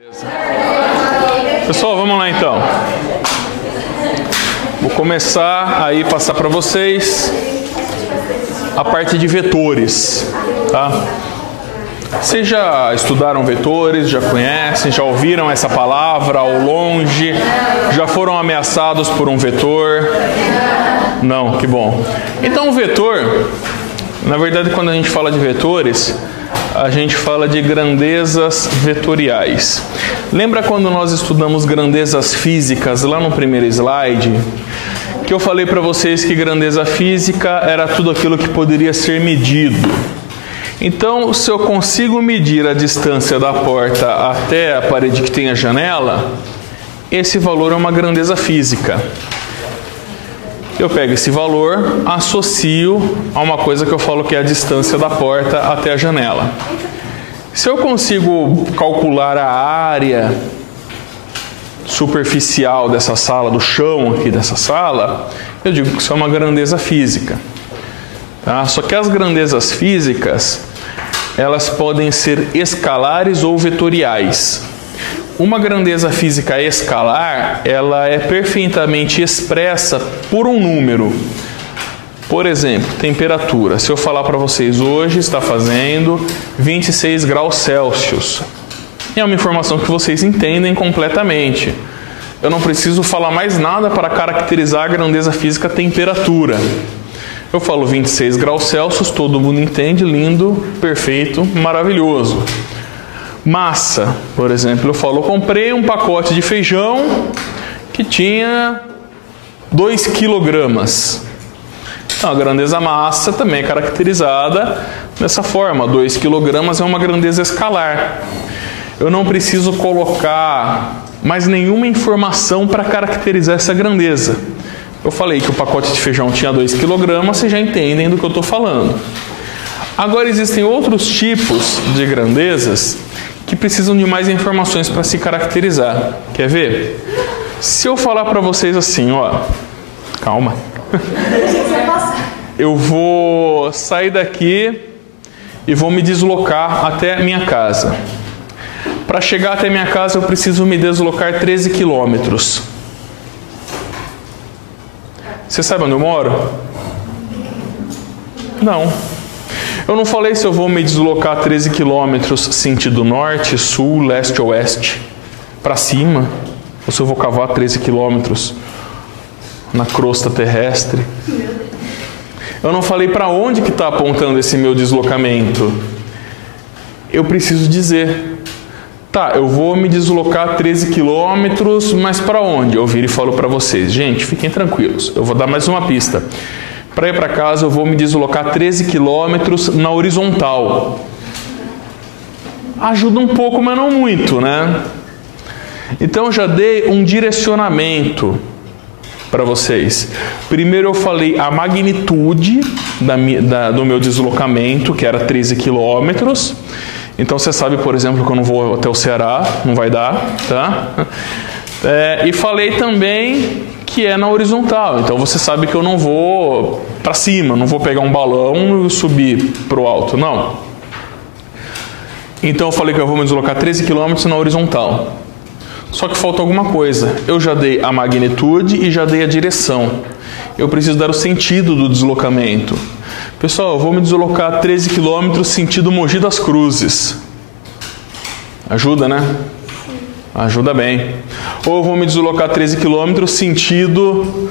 Beleza. Pessoal, vamos lá então. Vou começar aí passar para vocês a parte de vetores, tá? Vocês já estudaram vetores, já conhecem, já ouviram essa palavra ao longe, já foram ameaçados por um vetor? Não, que bom. Então o vetor, na verdade quando a gente fala de vetores, a gente fala de grandezas vetoriais. Lembra quando nós estudamos grandezas físicas lá no primeiro slide? Que eu falei para vocês que grandeza física era tudo aquilo que poderia ser medido. Então, se eu consigo medir a distância da porta até a parede que tem a janela, esse valor é uma grandeza física. Eu pego esse valor, associo a uma coisa que eu falo que é a distância da porta até a janela. Se eu consigo calcular a área superficial dessa sala, do chão aqui dessa sala, eu digo que isso é uma grandeza física. Tá? Só que as grandezas físicas, elas podem ser escalares ou vetoriais. Uma grandeza física escalar, ela é perfeitamente expressa por um número. Por exemplo, temperatura. Se eu falar para vocês, hoje está fazendo 26 graus Celsius. É uma informação que vocês entendem completamente. Eu não preciso falar mais nada para caracterizar a grandeza física temperatura. Eu falo 26 graus Celsius, todo mundo entende, lindo, perfeito, maravilhoso. Massa, por exemplo, eu falo, comprei um pacote de feijão que tinha 2 quilogramas. Então, a grandeza massa também é caracterizada dessa forma, 2 quilogramas é uma grandeza escalar. Eu não preciso colocar mais nenhuma informação para caracterizar essa grandeza. Eu falei que o pacote de feijão tinha 2 kg, vocês já entendem do que eu estou falando. Agora existem outros tipos de grandezas que precisam de mais informações para se caracterizar. Quer ver? Se eu falar para vocês assim, ó, calma. Eu vou sair daqui e vou me deslocar até a minha casa. Para chegar até a minha casa eu preciso me deslocar 13 quilômetros. Você sabe onde eu moro? Não. Eu não falei se eu vou me deslocar 13 quilômetros sentido norte, sul, leste, oeste, para cima, ou se eu vou cavar 13 quilômetros na crosta terrestre. Eu não falei para onde que está apontando esse meu deslocamento. Eu preciso dizer, tá, eu vou me deslocar 13 quilômetros, mas para onde? Eu viro e falo para vocês, gente, fiquem tranquilos, eu vou dar mais uma pista. Para ir para casa eu vou me deslocar 13 quilômetros na horizontal. Ajuda um pouco, mas não muito, né? Então eu já dei um direcionamento para vocês. Primeiro eu falei a magnitude do meu deslocamento, que era 13 quilômetros. Então você sabe, por exemplo, que eu não vou até o Ceará, não vai dar, tá? E falei também que é na horizontal, então você sabe que eu não vou para cima, não vou pegar um balão e subir para o alto, não. Então eu falei que eu vou me deslocar 13 km na horizontal. Só que falta alguma coisa. Eu já dei a magnitude e já dei a direção. Eu preciso dar o sentido do deslocamento. Pessoal, eu vou me deslocar 13 km sentido Mogi das Cruzes. Ajuda, né? Ajuda bem. Ou eu vou me deslocar 13 km sentido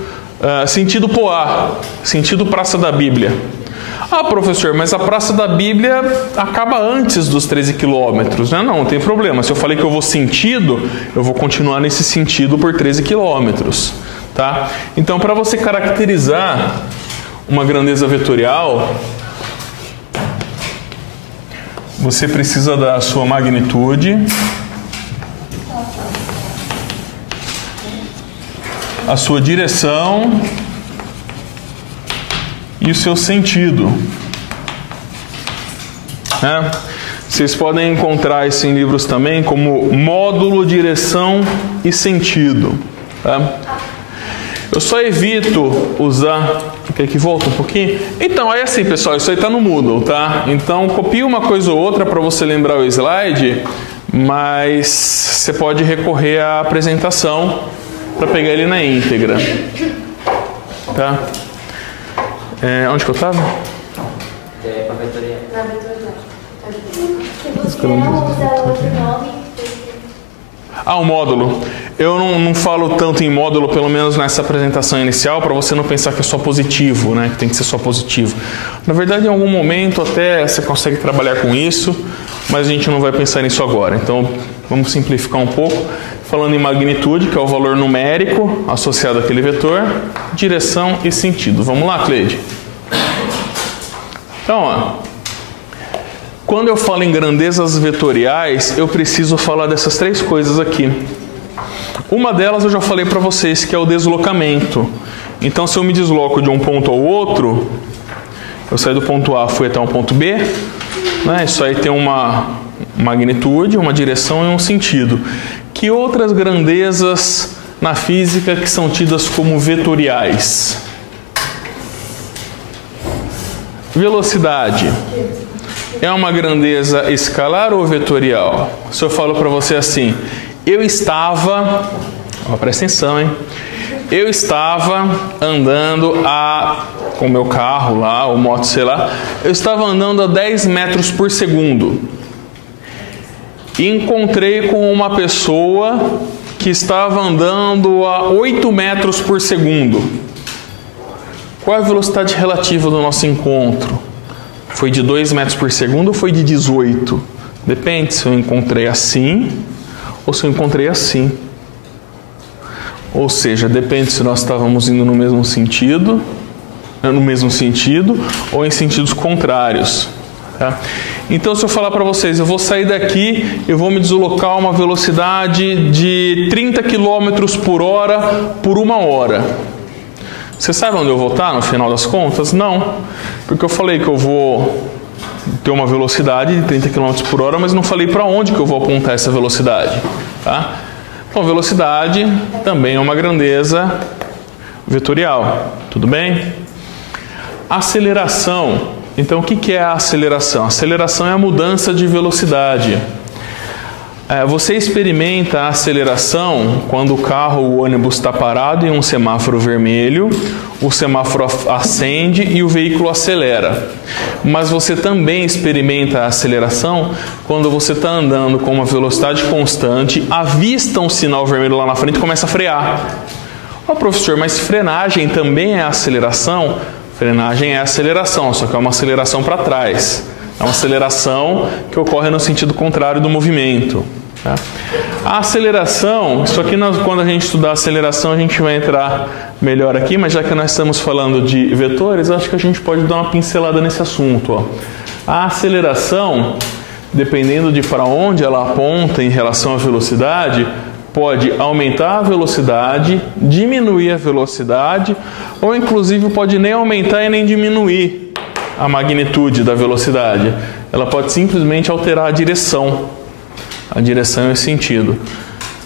Poá, sentido Praça da Bíblia. Ah, professor, mas a Praça da Bíblia acaba antes dos 13 quilômetros, né? Não tem problema. Se eu falei que eu vou sentido, eu vou continuar nesse sentido por 13 quilômetros, tá? Então, para você caracterizar uma grandeza vetorial, você precisa da sua magnitude, a sua direção e o seu sentido. Né? Vocês podem encontrar isso em livros também como módulo, direção e sentido. Tá? Eu só evito usar... Quer que volta um pouquinho? Então, é assim, pessoal, isso aí está no Moodle, tá? Então, copie uma coisa ou outra para você lembrar o slide, mas você pode recorrer à apresentação para pegar ele na íntegra. Tá? Onde que eu estava? Para vetorial. Na vetorial. Você não usa outro nome? O módulo. Eu não falo tanto em módulo, pelo menos nessa apresentação inicial, para você não pensar que é só positivo, né? Que tem que ser só positivo. Na verdade, em algum momento até você consegue trabalhar com isso, mas a gente não vai pensar nisso agora. Então, vamos simplificar um pouco, falando em magnitude, que é o valor numérico associado àquele vetor, direção e sentido. Vamos lá, Cleide? Então, quando eu falo em grandezas vetoriais, eu preciso falar dessas três coisas aqui. Uma delas eu já falei para vocês, que é o deslocamento. Então, se eu me desloco de um ponto ao outro, eu saí do ponto A, fui até um ponto B, né? Isso aí tem uma magnitude, uma direção e um sentido. Que outras grandezas na física que são tidas como vetoriais? Velocidade. É uma grandeza escalar ou vetorial? Se eu falo para você assim, eu estava, presta atenção, hein? Eu estava andando com o meu carro lá, ou moto, sei lá, eu estava andando a 10 metros por segundo. E encontrei com uma pessoa que estava andando a 8 metros por segundo. Qual é a velocidade relativa do nosso encontro? Foi de 2 metros por segundo ou foi de 18? Depende se eu encontrei assim ou se eu encontrei assim. Ou seja, depende se nós estávamos indo no mesmo sentido ou em sentidos contrários. Tá? Então, se eu falar para vocês, eu vou sair daqui, eu vou me deslocar a uma velocidade de 30 km por hora por 1 hora. Você sabe onde eu vou estar no final das contas? Não, porque eu falei que eu vou ter uma velocidade de 30 km por hora, mas não falei para onde que eu vou apontar essa velocidade. Tá? Então, velocidade também é uma grandeza vetorial, tudo bem? Aceleração. Então, o que é a aceleração? A aceleração é a mudança de velocidade. Você experimenta a aceleração quando o carro, o ônibus está parado em um semáforo vermelho, o semáforo acende e o veículo acelera. Mas você também experimenta a aceleração quando você está andando com uma velocidade constante, avista um sinal vermelho lá na frente e começa a frear. Professor, mas frenagem também é aceleração? Frenagem é aceleração, só que é uma aceleração para trás. É uma aceleração que ocorre no sentido contrário do movimento. Tá? A aceleração, isso aqui quando a gente estudar aceleração a gente vai entrar melhor aqui, mas já que nós estamos falando de vetores, acho que a gente pode dar uma pincelada nesse assunto. Ó. A aceleração, dependendo de para onde ela aponta em relação à velocidade, pode aumentar a velocidade, diminuir a velocidade, ou inclusive pode nem aumentar e nem diminuir a magnitude da velocidade. Ela pode simplesmente alterar a direção e o sentido.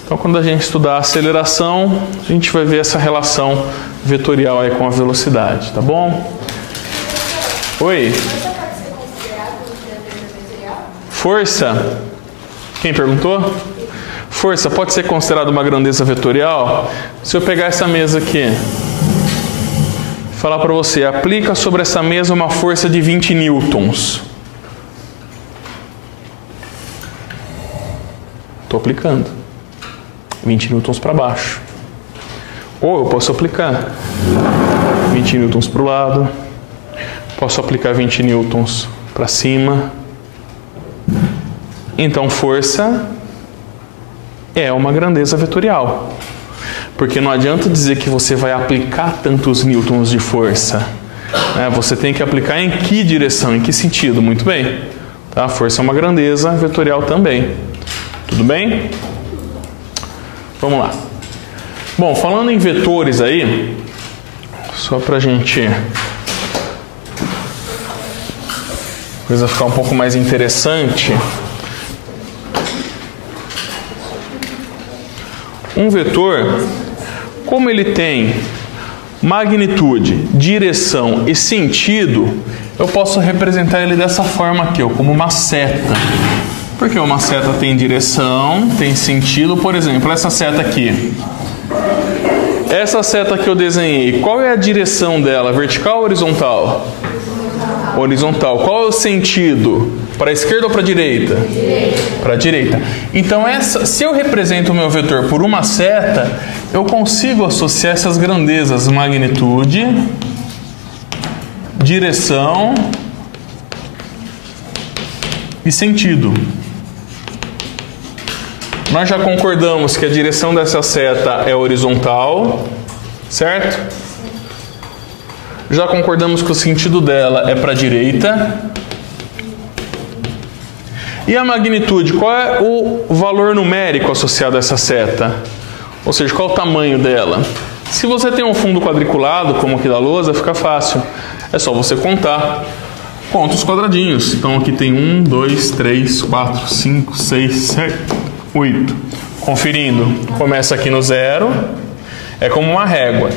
Então, quando a gente estudar a aceleração, a gente vai ver essa relação vetorial aí com a velocidade, tá bom? Oi? Força? Quem perguntou? Força pode ser considerada uma grandeza vetorial? Se eu pegar essa mesa aqui, falar para você, aplica sobre essa mesa uma força de 20 newtons. Estou aplicando 20 newtons para baixo. Ou eu posso aplicar 20 newtons para o lado, posso aplicar 20 newtons para cima. Então, força é uma grandeza vetorial. Porque não adianta dizer que você vai aplicar tantos newtons de força. Você tem que aplicar em que direção, em que sentido? Muito bem. Tá? A força é uma grandeza vetorial também. Tudo bem? Vamos lá. Bom, falando em vetores aí, só para a gente coisa ficar um pouco mais interessante. Um vetor, como ele tem magnitude, direção e sentido, eu posso representar ele dessa forma aqui, ó, como uma seta. Porque uma seta tem direção, tem sentido. Por exemplo, essa seta aqui. Essa seta que eu desenhei, qual é a direção dela? Vertical ou horizontal? Horizontal. Qual é o sentido? Para a esquerda ou para a direita? Para a direita. Então, se eu represento o meu vetor por uma seta, eu consigo associar essas grandezas: magnitude, direção e sentido. Nós já concordamos que a direção dessa seta é horizontal, certo? Já concordamos que o sentido dela é para a direita. E a magnitude, qual é o valor numérico associado a essa seta? Ou seja, qual é o tamanho dela? Se você tem um fundo quadriculado, como aqui da lousa, fica fácil. É só você contar. Conta os quadradinhos. Então aqui tem 1, 2, 3, 4, 5, 6, 7, 8. Conferindo. Começa aqui no 0. É como uma régua.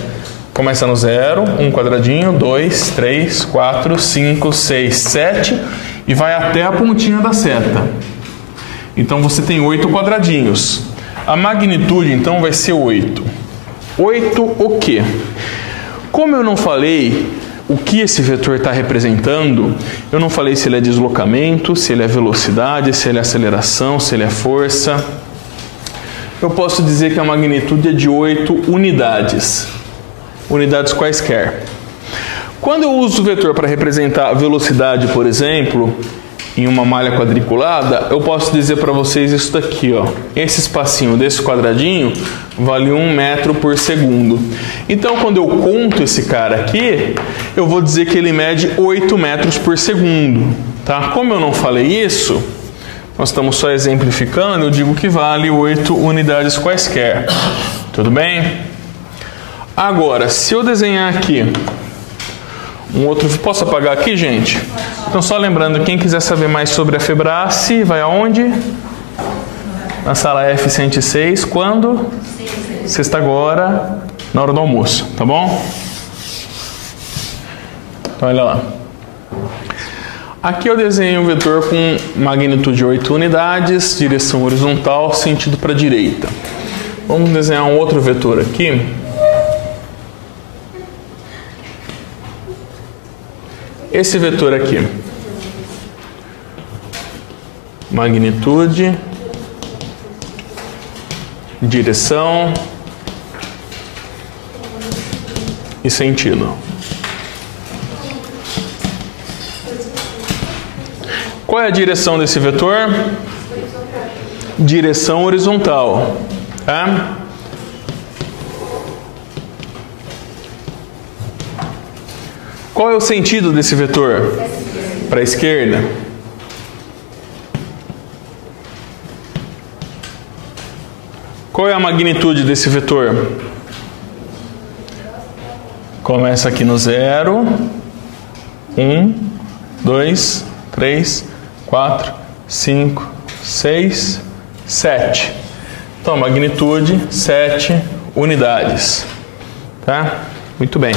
Começa no 0, um quadradinho, 2, 3, 4, 5, 6, 7 e vai até a pontinha da seta. Então você tem 8 quadradinhos. A magnitude então vai ser 8. 8 o quê? Como eu não falei o que esse vetor está representando, eu não falei se ele é deslocamento, se ele é velocidade, se ele é aceleração, se ele é força. Eu posso dizer que a magnitude é de 8 unidades. Unidades quaisquer. Quando eu uso o vetor para representar a velocidade, por exemplo, em uma malha quadriculada, eu posso dizer para vocês isso daqui, ó. Esse espacinho desse quadradinho vale 1 metro por segundo. Então, quando eu conto esse cara aqui, eu vou dizer que ele mede 8 metros por segundo. Tá? Como eu não falei isso, nós estamos só exemplificando, eu digo que vale 8 unidades quaisquer. Tudo bem? Agora, se eu desenhar aqui um outro... Posso apagar aqui, gente? Então, só lembrando, quem quiser saber mais sobre a Febrace, vai aonde? Na sala F106. Quando? Sexta agora, na hora do almoço, tá bom? Então, olha lá. Aqui eu desenho um vetor com magnitude 8 unidades, direção horizontal, sentido para a direita. Vamos desenhar um outro vetor aqui. Esse vetor aqui, magnitude, direção e sentido. Qual é a direção desse vetor? Direção horizontal, tá? Qual é o sentido desse vetor? Para a esquerda. Qual é a magnitude desse vetor? Começa aqui no 0. 1, 2, 3, 4, 5, 6, 7. Então, magnitude 7 unidades. Tá? Muito bem.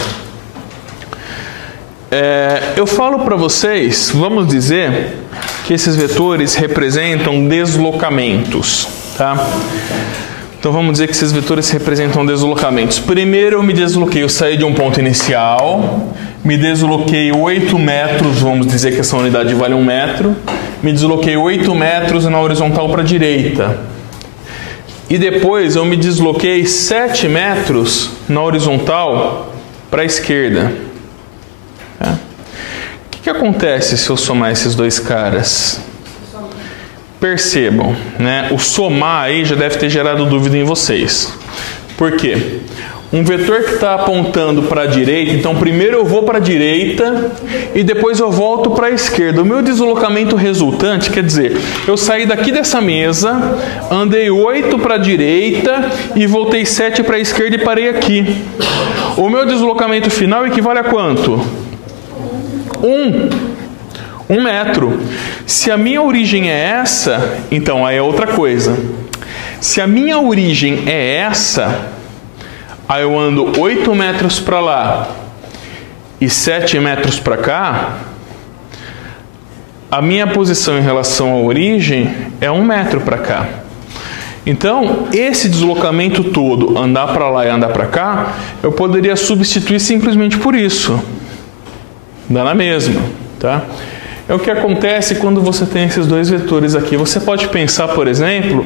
Eu falo para vocês, vamos dizer que esses vetores representam deslocamentos, tá? Então vamos dizer que esses vetores representam deslocamentos. Primeiro eu me desloquei, eu saí de um ponto inicial, me desloquei 8 metros, vamos dizer que essa unidade vale 1 metro, me desloquei 8 metros na horizontal para a direita. E depois eu me desloquei 7 metros na horizontal para a esquerda. O que acontece se eu somar esses dois caras? Percebam, né? O somar aí já deve ter gerado dúvida em vocês. Por quê? Um vetor que está apontando para a direita, então primeiro eu vou para a direita e depois eu volto para a esquerda. O meu deslocamento resultante, quer dizer, eu saí daqui dessa mesa, andei 8 para a direita e voltei 7 para a esquerda e parei aqui. O meu deslocamento final equivale a quanto? 1 metro. Se a minha origem é essa, então aí é outra coisa. Se a minha origem é essa, aí eu ando 8 metros para lá e 7 metros para cá, a minha posição em relação à origem é 1 metro para cá. Então, esse deslocamento todo, andar para lá e andar para cá, eu poderia substituir simplesmente por isso. Dá na mesma, tá? É o que acontece quando você tem esses dois vetores aqui. Você pode pensar, por exemplo,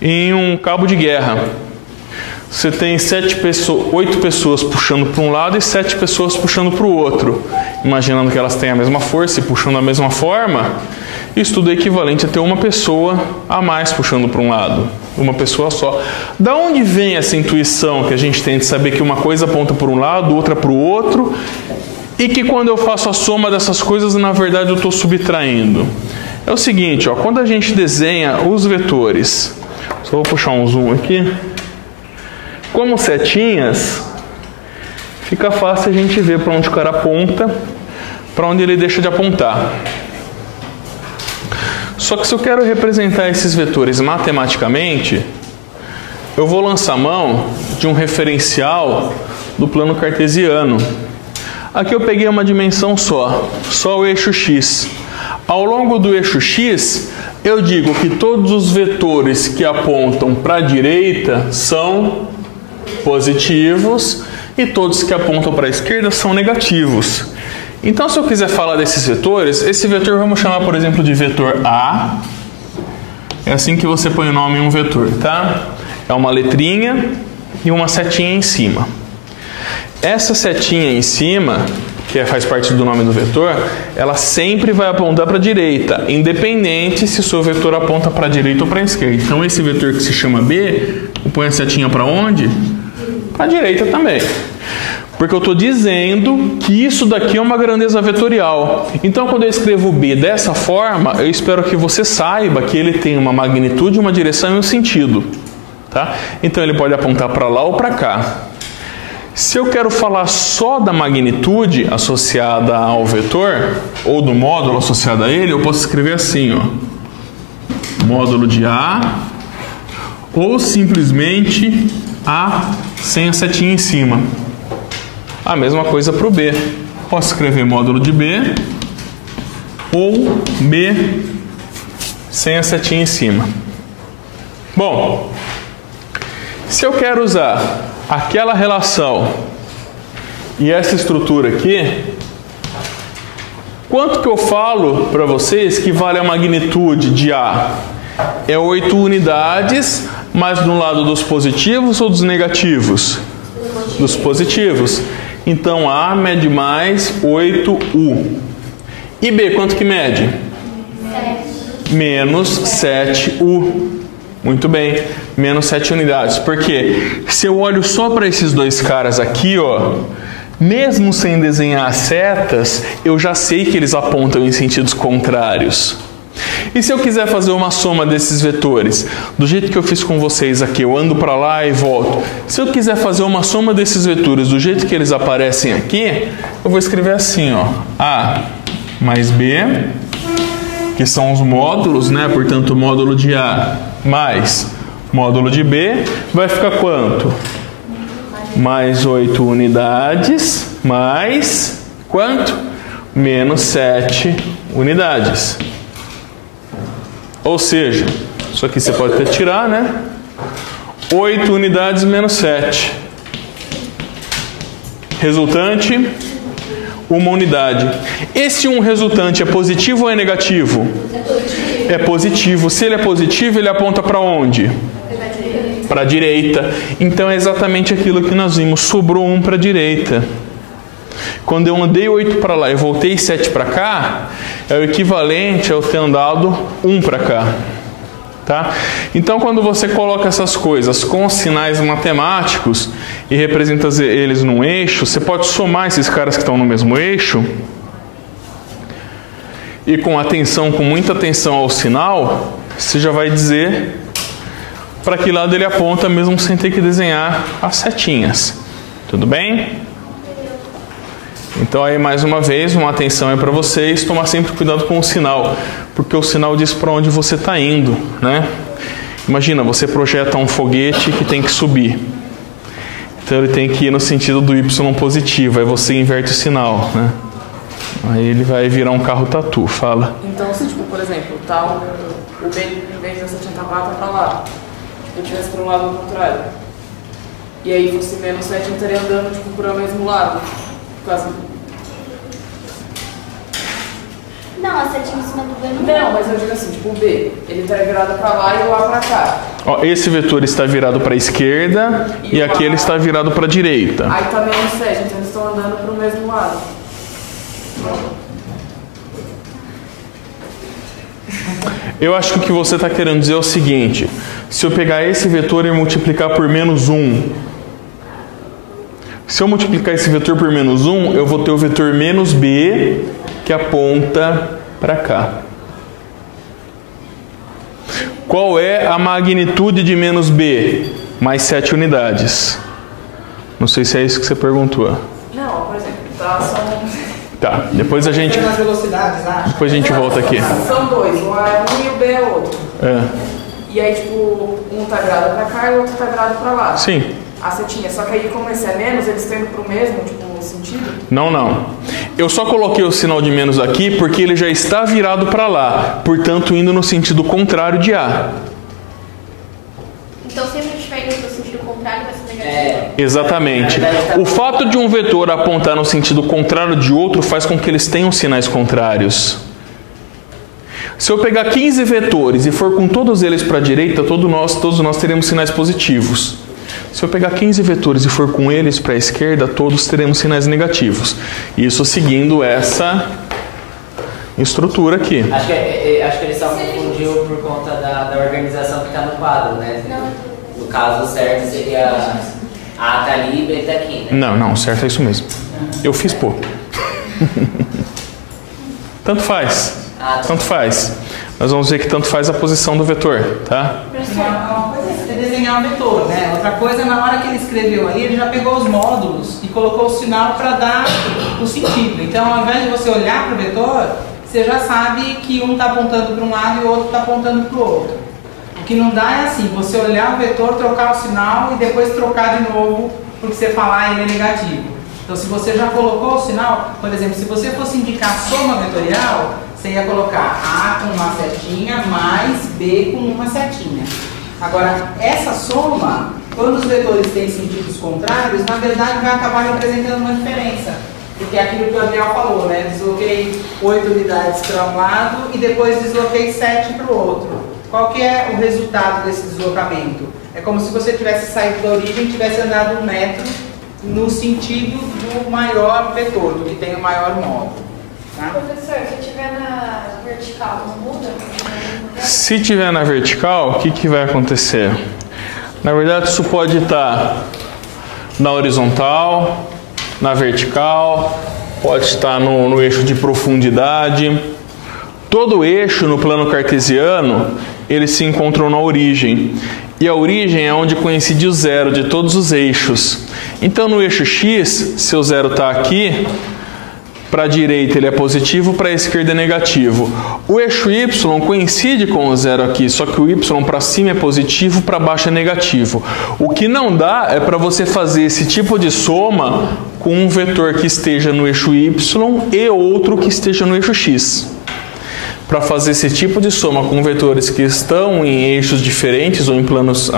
em um cabo de guerra. Você tem 8 pessoas puxando para um lado e 7 pessoas puxando para o outro. Imaginando que elas têm a mesma força e puxando da mesma forma, isso tudo é equivalente a ter uma pessoa a mais puxando para um lado. Uma pessoa só. Da onde vem essa intuição que a gente tem de saber que uma coisa aponta para um lado, outra para o outro, e que quando eu faço a soma dessas coisas, na verdade eu estou subtraindo? É o seguinte, ó, quando a gente desenha os vetores, só vou puxar um zoom aqui, como setinhas, fica fácil a gente ver para onde o cara aponta, para onde ele deixa de apontar. Só que se eu quero representar esses vetores matematicamente, eu vou lançar mão de um referencial do plano cartesiano. Aqui eu peguei uma dimensão só o eixo x. Ao longo do eixo x, eu digo que todos os vetores que apontam para a direita são positivos e todos que apontam para a esquerda são negativos. Então, se eu quiser falar desses vetores, esse vetor vamos chamar, por exemplo, de vetor A. É assim que você põe o nome em um vetor, tá? É uma letrinha e uma setinha em cima. Essa setinha em cima, que faz parte do nome do vetor, ela sempre vai apontar para a direita, independente se o seu vetor aponta para a direita ou para a esquerda. Então, esse vetor que se chama B, eu ponho a setinha para onde? Para a direita também. Porque eu estou dizendo que isso daqui é uma grandeza vetorial. Então, quando eu escrevo B dessa forma, eu espero que você saiba que ele tem uma magnitude, uma direção e um sentido. Tá? Então, ele pode apontar para lá ou para cá. Se eu quero falar só da magnitude associada ao vetor, ou do módulo associado a ele, eu posso escrever assim, ó, módulo de A, ou simplesmente A sem a setinha em cima. A mesma coisa para o B. Posso escrever módulo de B, ou B sem a setinha em cima. Bom, se eu quero usar aquela relação e essa estrutura aqui, quanto que eu falo para vocês que vale a magnitude de A? É 8 unidades, mas no lado dos positivos ou dos negativos? Dos positivos. Então A mede mais 8U. E B quanto que mede? 7. Menos 7U. Muito bem, menos 7 unidades. Porque se eu olho só para esses dois caras aqui, ó, mesmo sem desenhar setas, eu já sei que eles apontam em sentidos contrários. E se eu quiser fazer uma soma desses vetores, do jeito que eu fiz com vocês aqui, eu ando para lá e volto. Se eu quiser fazer uma soma desses vetores do jeito que eles aparecem aqui, eu vou escrever assim, ó, A mais B, que são os módulos, né? Portanto, o módulo de A mais módulo de B vai ficar quanto? Mais 8 unidades, mais quanto? Menos 7 unidades. Ou seja, isso aqui você pode até tirar, né? 8 unidades menos 7. Resultante, 1 unidade. Esse resultante é positivo ou é negativo? É positivo. É positivo. Se ele é positivo, ele aponta para onde? Para a direita. Então é exatamente aquilo que nós vimos. Sobrou 1 para a direita. Quando eu andei 8 para lá e voltei 7 para cá, é o equivalente a eu ter andado 1 para cá. Tá? Então, quando você coloca essas coisas com sinais matemáticos e representa eles num eixo, você pode somar esses caras que estão no mesmo eixo e com atenção, com muita atenção ao sinal, você já vai dizer para que lado ele aponta mesmo sem ter que desenhar as setinhas. Tudo bem? Então aí mais uma vez, uma atenção é para vocês, tomar sempre cuidado com o sinal, porque o sinal diz para onde você está indo, né? Imagina, você projeta um foguete que tem que subir, então ele tem que ir no sentido do Y positivo, aí você inverte o sinal, né? Aí ele vai virar um carro tatu, fala. Então, se, tipo, por exemplo, tá o B, em vez de você tinha tá pra lá, tipo, tivesse para um lado ao contrário. E aí fosse menos 7, eu estaria andando, tipo, por o mesmo lado. Quase. Não, a setinha em cima do B não, mas eu digo assim, tipo, o B, ele estaria virado pra lá e o A pra cá. Ó, esse vetor está virado para a esquerda e aqui ele está virado para a direita. Aí tá menos 7, então eles estão andando pro mesmo lado. Eu acho que o que você está querendo dizer é o seguinte: se eu pegar esse vetor e multiplicar por menos 1, se eu multiplicar esse vetor por menos 1, eu vou ter o vetor menos B que aponta para cá. Qual é a magnitude de menos B? Mais 7 unidades. Não sei se é isso que você perguntou. Não, por exemplo, tá, são... Tá, depois a gente... Depois a gente volta aqui. São dois, o A é um e o B é outro. É. E aí, tipo, um tá virado pra cá e o outro tá virado pra lá. Sim. A setinha, só que aí como esse é menos, eles estão indo pro mesmo, tipo, sentido? Não, não. Eu só coloquei o sinal de menos aqui porque ele já está virado para lá, portanto indo no sentido contrário de A. Então sempre que estiver indo no sentido contrário vai ser negativo. Exatamente. O fato de um vetor apontar no sentido contrário de outro faz com que eles tenham sinais contrários. Se eu pegar 15 vetores e for com todos eles para a direita, todos nós teremos sinais positivos. Se eu pegar 15 vetores e for com eles para a esquerda, todos teremos sinais negativos. Isso seguindo essa estrutura aqui. Acho que ele só confundiu por conta da organização que está no quadro, né? No caso, o certo seria A tá ali e B tá aqui, né? Não, certo é isso mesmo. Eu fiz pouco. Tanto faz. Tanto faz. Nós vamos ver que tanto faz a posição do vetor, tá? Uma coisa é você desenhar um vetor, né? Outra coisa, na hora que ele escreveu ali, ele já pegou os módulos e colocou o sinal para dar o sentido. Então, ao invés de você olhar para o vetor, você já sabe que um está apontando para um lado e o outro está apontando para o outro. O que não dá é assim, você olhar o vetor, trocar o sinal e depois trocar de novo, porque você falar ele é negativo. Então, se você já colocou o sinal, por exemplo, se você fosse indicar soma vetorial, você ia colocar A com uma setinha mais B com uma setinha. Agora, essa soma, quando os vetores têm sentidos contrários, na verdade vai acabar representando uma diferença. Porque é aquilo que o Gabriel falou, né? Desloquei 8 unidades para um lado e depois desloquei 7 para o outro. Qual que é o resultado desse deslocamento? É como se você tivesse saído da origem e tivesse andado 1 metro no sentido do maior vetor, do que tem o maior módulo. Tá? Professor, se tiver na vertical, não muda? Se tiver na vertical, o que vai acontecer? Na verdade, isso pode estar na horizontal, na vertical, pode estar no eixo de profundidade. Todo eixo no plano cartesiano, eles se encontram na origem. E a origem é onde coincide o zero de todos os eixos. Então, no eixo X, se o zero está aqui, para a direita ele é positivo, para a esquerda é negativo. O eixo Y coincide com o zero aqui, só que o Y para cima é positivo, para baixo é negativo. O que não dá é para você fazer esse tipo de soma com um vetor que esteja no eixo Y e outro que esteja no eixo X. Para fazer esse tipo de soma com vetores que estão em eixos diferentes ou em planos...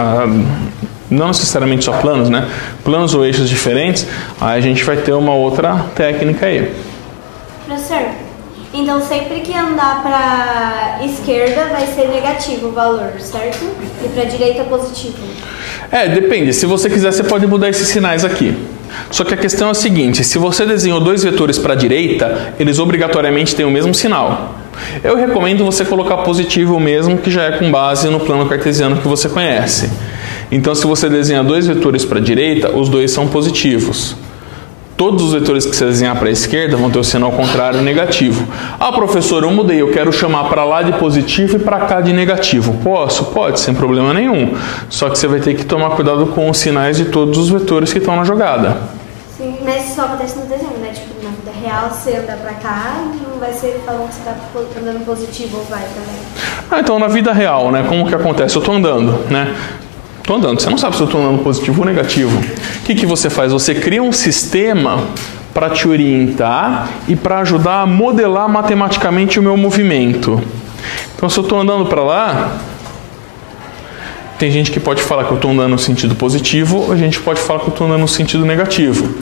não necessariamente só planos, né? Planos ou eixos diferentes, aí a gente vai ter uma outra técnica aí. Professor, então sempre que andar para esquerda vai ser negativo o valor, certo? E para direita positivo. Depende. Se você quiser, você pode mudar esses sinais aqui. Só que a questão é a seguinte, se você desenhou 2 vetores para a direita, eles obrigatoriamente têm o mesmo sinal. Eu recomendo você colocar positivo mesmo, que já é com base no plano cartesiano que você conhece. Então, se você desenhar 2 vetores para a direita, os 2 são positivos. Todos os vetores que você desenhar para a esquerda vão ter o sinal contrário negativo. Ah, professor, eu mudei, eu quero chamar para lá de positivo e para cá de negativo. Posso? Pode, sem problema nenhum. Só que você vai ter que tomar cuidado com os sinais de todos os vetores que estão na jogada. Sim, mas isso só acontece no desenho, né? Tipo, na vida real, se você andar para cá, não vai ser falando que você está andando positivo ou vai também. Então na vida real, né? Como que acontece? Eu estou andando, né? Você não sabe se eu estou andando positivo ou negativo. O que você faz? Você cria um sistema para te orientar e para ajudar a modelar matematicamente o meu movimento. Então, se eu estou andando para lá, tem gente que pode falar que eu estou andando no sentido positivo, a gente pode falar que eu estou andando no sentido negativo.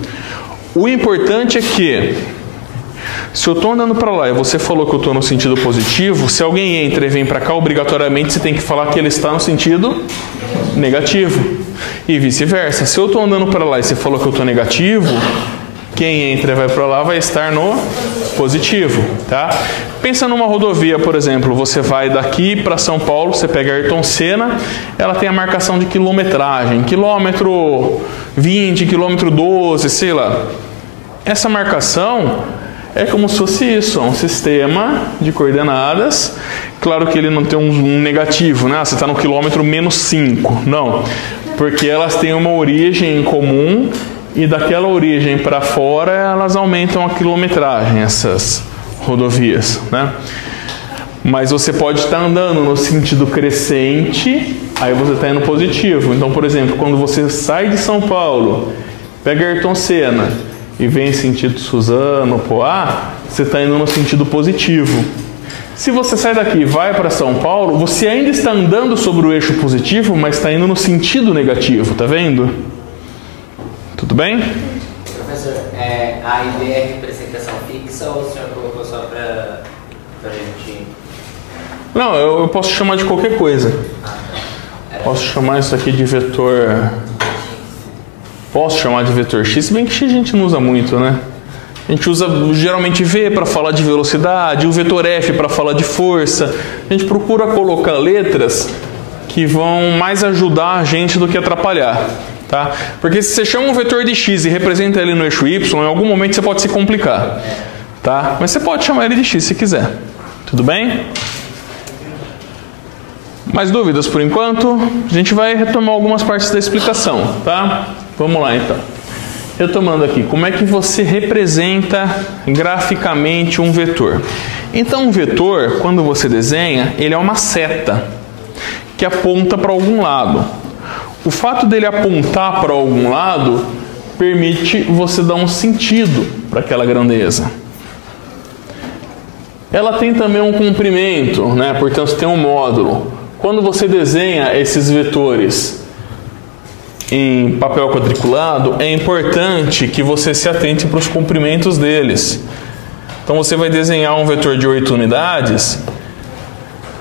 O importante é que, se eu estou andando para lá e você falou que eu estou no sentido positivo, se alguém entra e vem para cá, obrigatoriamente você tem que falar que ele está no sentido negativo. E vice-versa. Se eu estou andando para lá e você falou que eu estou negativo, quem entra e vai para lá vai estar no positivo, tá? Pensa numa rodovia, por exemplo, você vai daqui para São Paulo, você pega a Ayrton Senna, ela tem a marcação de quilometragem, quilômetro 20, quilômetro 12, sei lá. Essa marcação é como se fosse isso, um sistema de coordenadas. Claro que ele não tem um negativo, né? Você está no quilômetro menos 5, não. Porque elas têm uma origem em comum e daquela origem para fora elas aumentam a quilometragem, essas rodovias, né? Mas você pode estar andando no sentido crescente, aí você está indo positivo. Então, por exemplo, quando você sai de São Paulo, pega Ayrton Senna e vem em sentido Suzano, Poá, você está indo no sentido positivo. Se você sai daqui e vai para São Paulo, você ainda está andando sobre o eixo positivo, mas está indo no sentido negativo, tá vendo? Tudo bem? Professor, a ID é representação fixa ou o senhor colocou só para a gente... Não, eu posso chamar de qualquer coisa. Posso chamar isso aqui de vetor... Posso chamar de vetor X, se bem que X a gente não usa muito, né? A gente usa geralmente V para falar de velocidade, o vetor F para falar de força. A gente procura colocar letras que vão mais ajudar a gente do que atrapalhar. Tá? Porque se você chama um vetor de X e representa ele no eixo Y, em algum momento você pode se complicar. Tá? Mas você pode chamar ele de X se quiser. Tudo bem? Mais dúvidas por enquanto? A gente vai retomar algumas partes da explicação. Tá? Vamos lá então. Retomando aqui, como é que você representa graficamente um vetor? Então um vetor, quando você desenha, ele é uma seta que aponta para algum lado. O fato dele apontar para algum lado permite você dar um sentido para aquela grandeza. Ela tem também um comprimento, né? Portanto tem um módulo. Quando você desenha esses vetores em papel quadriculado, é importante que você se atente para os comprimentos deles. Então você vai desenhar um vetor de 8 unidades,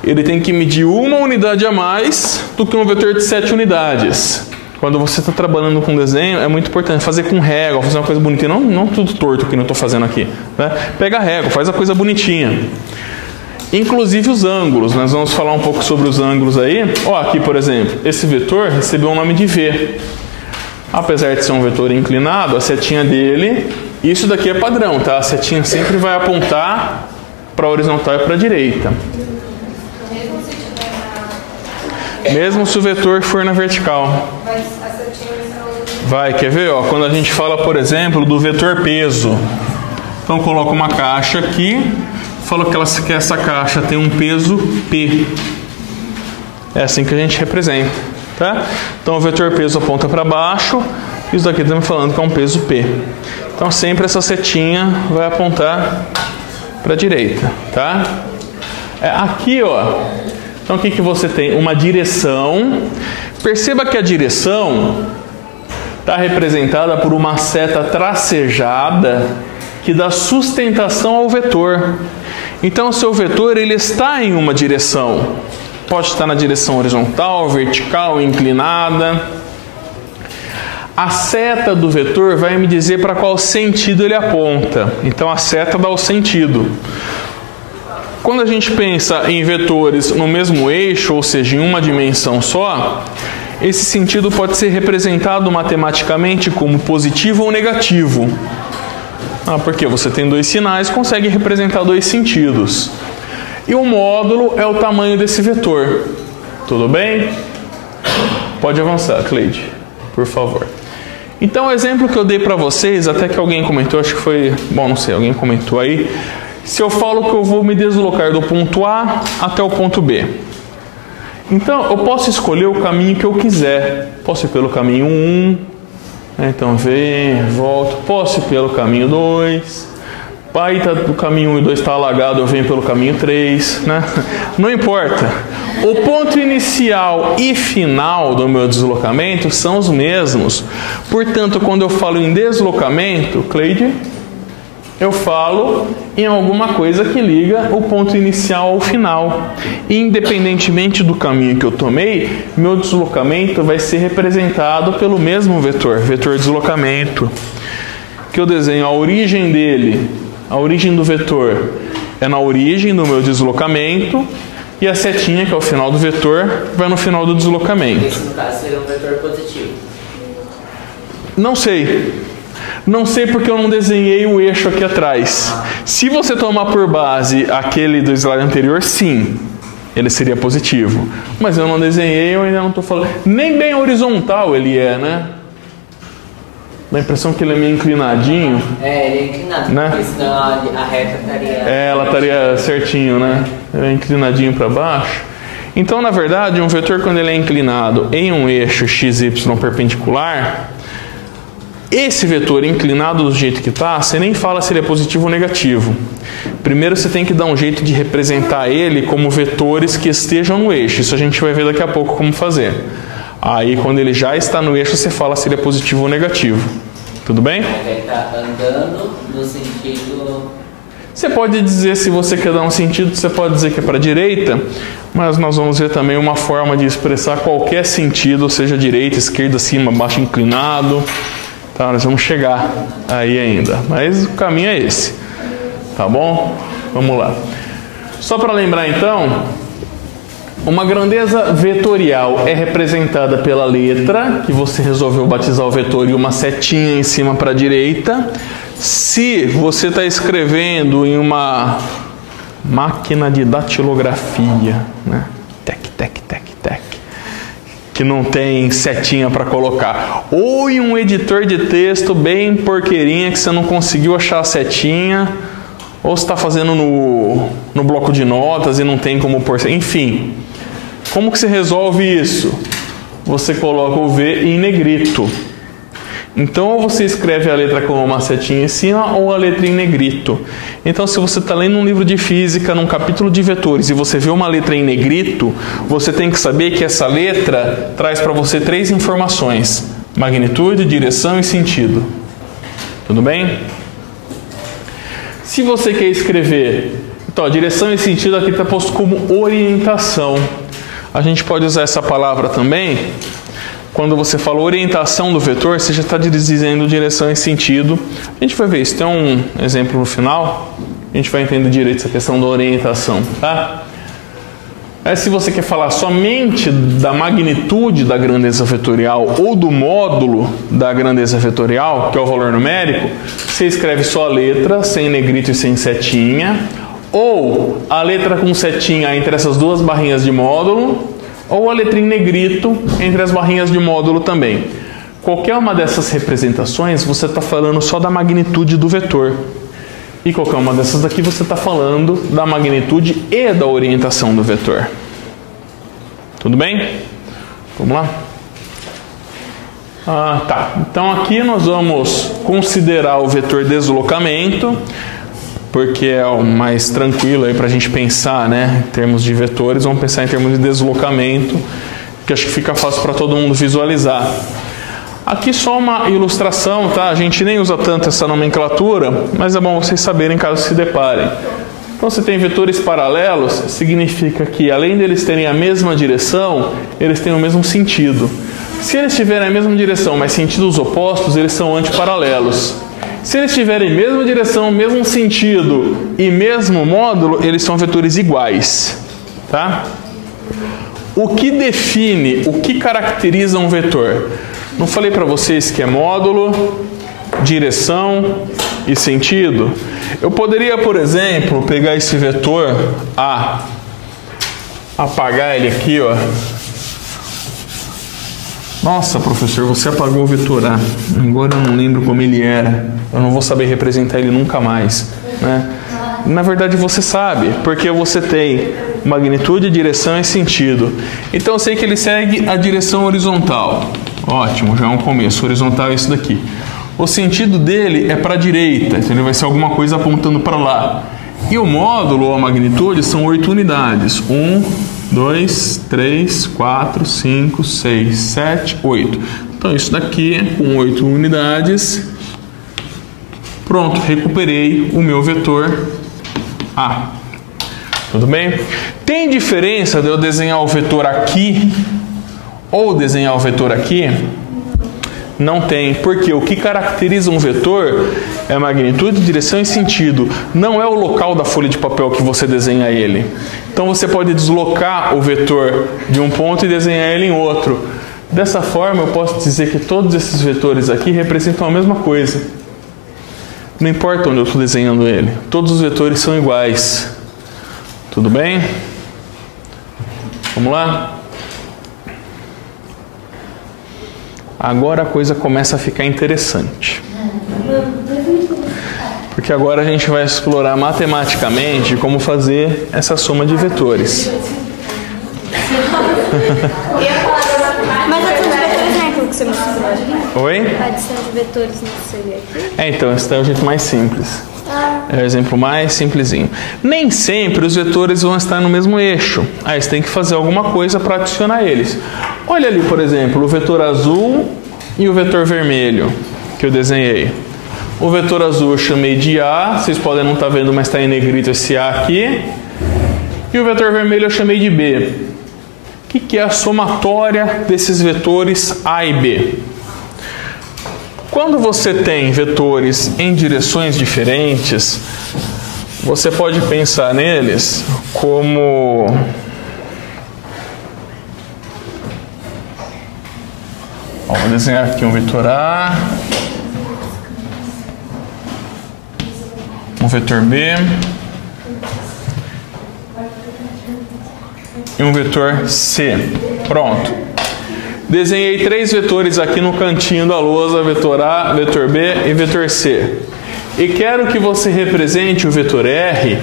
ele tem que medir 1 unidade a mais do que um vetor de 7 unidades. Quando você está trabalhando com desenho, é muito importante fazer com régua, fazer uma coisa bonitinha, não tudo torto que eu estou fazendo aqui, né? Pega a régua, faz a coisa bonitinha. Inclusive os ângulos, nós vamos falar um pouco sobre os ângulos aí. Ó, aqui por exemplo, esse vetor recebeu o nome de V. Apesar de ser um vetor inclinado, a setinha dele, isso daqui é padrão, tá? A setinha sempre vai apontar para a horizontal e para a direita. Mesmo se o vetor for na vertical. Vai, quer ver? Ó, quando a gente fala, por exemplo, do vetor peso. Então coloca uma caixa aqui, fala que essa caixa tem um peso P. É assim que a gente representa, tá? Então o vetor peso aponta para baixo, e isso daqui estamos falando que é um peso P. Então sempre essa setinha vai apontar para a direita, tá? Aqui, ó. Então o que você tem? Uma direção. Perceba que a direção está representada por uma seta tracejada que dá sustentação ao vetor. Então o seu vetor ele está em uma direção. Pode estar na direção horizontal, vertical, inclinada. A seta do vetor vai me dizer para qual sentido ele aponta. Então a seta dá o sentido. Quando a gente pensa em vetores no mesmo eixo, ou seja, em uma dimensão só, esse sentido pode ser representado matematicamente como positivo ou negativo. Porque você tem dois sinais, consegue representar dois sentidos. E o módulo é o tamanho desse vetor. Tudo bem? Pode avançar, Cleide, por favor. Então o exemplo que eu dei para vocês, até que alguém comentou, acho que foi... Bom, não sei, alguém comentou aí. Se eu falo que eu vou me deslocar do ponto A até o ponto B. Então, eu posso escolher o caminho que eu quiser. Posso ir pelo caminho 1, Então vem, volto, posso ir pelo caminho 2. Aí do caminho 1 e 2 está alagado, eu venho pelo caminho 3, né? Não importa. O ponto inicial e final do meu deslocamento são os mesmos. Portanto, quando eu falo em deslocamento, Cleide, eu falo em alguma coisa que liga o ponto inicial ao final. Independentemente do caminho que eu tomei, meu deslocamento vai ser representado pelo mesmo vetor, vetor deslocamento. Que eu desenho a origem dele, a origem do vetor é na origem do meu deslocamento e a setinha, que é o final do vetor, vai no final do deslocamento. Esse, no caso, seria um vetor positivo. Não sei. Não sei porque eu não desenhei o eixo aqui atrás. Se você tomar por base aquele do slide anterior, sim, ele seria positivo. Mas eu não desenhei, eu ainda não estou falando. Nem bem horizontal ele é, né? Dá a impressão que ele é meio inclinadinho. É, ele é inclinado, né? Porque senão a reta estaria... ela estaria certinho, né? Ele é inclinadinho para baixo. Então, na verdade, um vetor, quando ele é inclinado em um eixo XY perpendicular, esse vetor inclinado do jeito que está, você nem fala se ele é positivo ou negativo. Primeiro você tem que dar um jeito de representar ele como vetores que estejam no eixo. Isso a gente vai ver daqui a pouco como fazer. Aí, quando ele já está no eixo, você fala se ele é positivo ou negativo. Tudo bem? Ele está andando no sentido... Você pode dizer, se você quer dar um sentido, você pode dizer que é para a direita, mas nós vamos ver também uma forma de expressar qualquer sentido, seja direita, esquerda, cima, baixo, inclinado. Tá, nós vamos chegar aí ainda, mas o caminho é esse. Tá bom? Vamos lá. Só para lembrar então... Uma grandeza vetorial é representada pela letra, que você resolveu batizar o vetor, e uma setinha em cima para a direita. Se você está escrevendo em uma máquina de datilografia, né? Tec, tec, tec, tec, que não tem setinha para colocar. Ou em um editor de texto bem porqueirinha, que você não conseguiu achar a setinha. Ou você está fazendo no bloco de notas e não tem como pôr... Enfim, como que você resolve isso? Você coloca o V em negrito. Então, ou você escreve a letra com uma setinha em cima ou a letra em negrito. Então, se você está lendo um livro de física, num capítulo de vetores, e você vê uma letra em negrito, você tem que saber que essa letra traz para você 3 informações: magnitude, direção e sentido. Tudo bem? Se você quer escrever, então, a direção e sentido aqui está posto como orientação. A gente pode usar essa palavra também. Quando você fala orientação do vetor, você já está dizendo direção e sentido. A gente vai ver isso. Tem um exemplo no final. A gente vai entender direito essa questão da orientação, tá? Se você quer falar somente da magnitude da grandeza vetorial ou do módulo da grandeza vetorial, que é o valor numérico, você escreve só a letra, sem negrito e sem setinha, ou a letra com setinha entre essas 2 barrinhas de módulo, ou a letra em negrito entre as barrinhas de módulo também. Qualquer uma dessas representações, você está falando só da magnitude do vetor. E qualquer uma dessas daqui, você está falando da magnitude e da orientação do vetor. Tudo bem? Vamos lá? Tá. Então aqui nós vamos considerar o vetor deslocamento, porque é o mais tranquilo aí para a gente pensar, né? Em termos de vetores, vamos pensar em termos de deslocamento, que acho que fica fácil para todo mundo visualizar. Aqui só uma ilustração, tá? A gente nem usa tanto essa nomenclatura, mas é bom vocês saberem caso se deparem. Então, você tem vetores paralelos, significa que além deles terem a mesma direção, eles têm o mesmo sentido. Se eles tiverem a mesma direção, mas sentidos opostos, eles são antiparalelos. Se eles tiverem mesma direção, mesmo sentido e mesmo módulo, eles são vetores iguais, tá? O que define, o que caracteriza um vetor? Não falei para vocês que é módulo, direção e sentido? Eu poderia, por exemplo, pegar esse vetor A, apagar ele aqui, ó. Nossa, professor, você apagou o vetor A. Agora eu não lembro como ele era. Eu não vou saber representar ele nunca mais, né? Na verdade você sabe, porque você tem magnitude, direção e sentido. Então eu sei que ele segue a direção horizontal. Ótimo, já é um começo. Horizontal é isso daqui. O sentido dele é para a direita, então ele vai ser alguma coisa apontando para lá. E o módulo ou a magnitude são 8 unidades. 1, 2, 3, 4, 5, 6, 7, 8. Então isso daqui com 8 unidades. Pronto, recuperei o meu vetor A. Tudo bem? Tem diferença de eu desenhar o vetor aqui ou desenhar o vetor aqui? Não tem, porque o que caracteriza um vetor é magnitude, direção e sentido. Não é o local da folha de papel que você desenha ele. Então você pode deslocar o vetor de um ponto e desenhar ele em outro. Dessa forma eu posso dizer que todos esses vetores aqui representam a mesma coisa. Não importa onde eu estou desenhando ele. Todos os vetores são iguais. Tudo bem? Vamos lá? Agora a coisa começa a ficar interessante. Porque agora a gente vai explorar matematicamente como fazer essa soma de vetores. Mas a adição de vetores não é aquilo que você mostrou? Oi? A adição de vetores não seria aqui? Então, esse é o jeito mais simples. É o exemplo mais simplesinho. Nem sempre os vetores vão estar no mesmo eixo. Aí você tem que fazer alguma coisa para adicionar eles. Olha ali, por exemplo, o vetor azul e o vetor vermelho que eu desenhei. O vetor azul eu chamei de A. Vocês podem não estar vendo, mas está em negrito esse A aqui. E o vetor vermelho eu chamei de B. O que é a somatória desses vetores A e B? Quando você tem vetores em direções diferentes, você pode pensar neles como vou desenhar aqui um vetor A, um vetor B e um vetor C. Pronto. Desenhei 3 vetores aqui no cantinho da lousa, vetor A, vetor B e vetor C. E quero que você represente o vetor R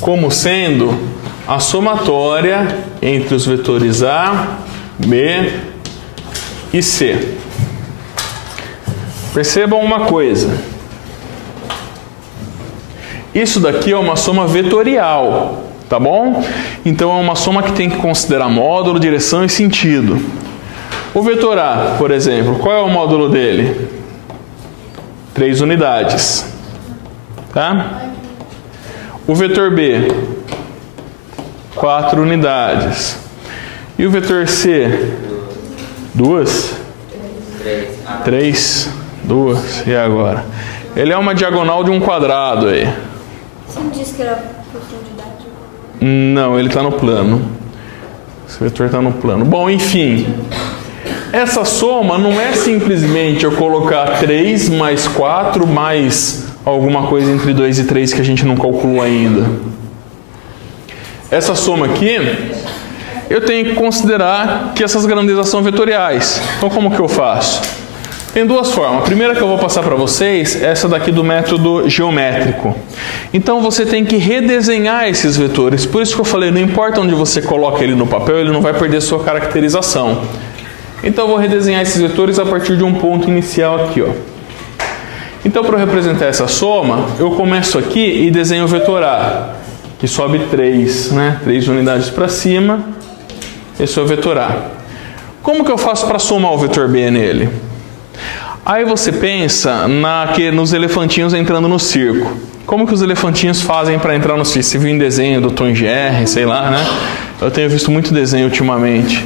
como sendo a somatória entre os vetores A, B e C. Percebam uma coisa. Isso daqui é uma soma vetorial. Tá bom? Então é uma soma que tem que considerar módulo, direção e sentido. O vetor A, por exemplo, qual é o módulo dele? 3 unidades. Tá? O vetor B, 4 unidades. E o vetor C? 2? 3? 2. E agora? Ele é uma diagonal de um quadrado aí. Você não disse que era profundidade? Não, ele está no plano. Esse vetor está no plano. Bom, enfim. Essa soma não é simplesmente eu colocar 3 mais 4 mais alguma coisa entre 2 e 3 que a gente não calculou ainda. Essa soma aqui, eu tenho que considerar que essas grandezas são vetoriais. Então como que eu faço? Tem duas formas. A primeira que eu vou passar para vocês é essa daqui do método geométrico. Então você tem que redesenhar esses vetores. Por isso que eu falei, não importa onde você coloca ele no papel, ele não vai perder sua caracterização. Então eu vou redesenhar esses vetores a partir de um ponto inicial aqui, ó. Então para eu representar essa soma, eu começo aqui e desenho o vetor A, que sobe 3, né? 3 unidades para cima. Esse é o vetor A. Como que eu faço para somar o vetor B nele? Aí você pensa nos elefantinhos entrando no circo. Como que os elefantinhos fazem para entrar no circo? Você viu em desenho do Tom Jerry, sei lá, né? Eu tenho visto muito desenho ultimamente.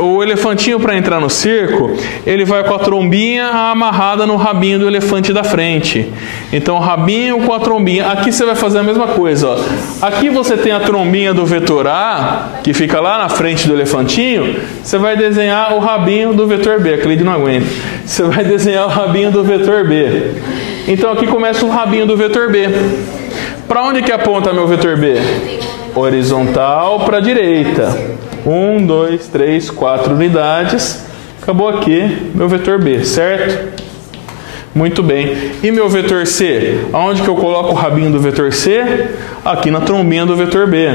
O elefantinho, para entrar no circo, ele vai com a trombinha amarrada no rabinho do elefante da frente. Então, o rabinho com a trombinha. Aqui você vai fazer a mesma coisa, ó. Aqui você tem a trombinha do vetor A, que fica lá na frente do elefantinho. Você vai desenhar o rabinho do vetor B. A Cleide não aguenta. Você vai desenhar o rabinho do vetor B. Então, aqui começa o rabinho do vetor B. Para onde que aponta meu vetor B? Horizontal para a direita. 1, 2, 3, 4 unidades. Acabou aqui meu vetor B, certo? Muito bem. E meu vetor C? Aonde que eu coloco o rabinho do vetor C? Aqui na trombinha do vetor B.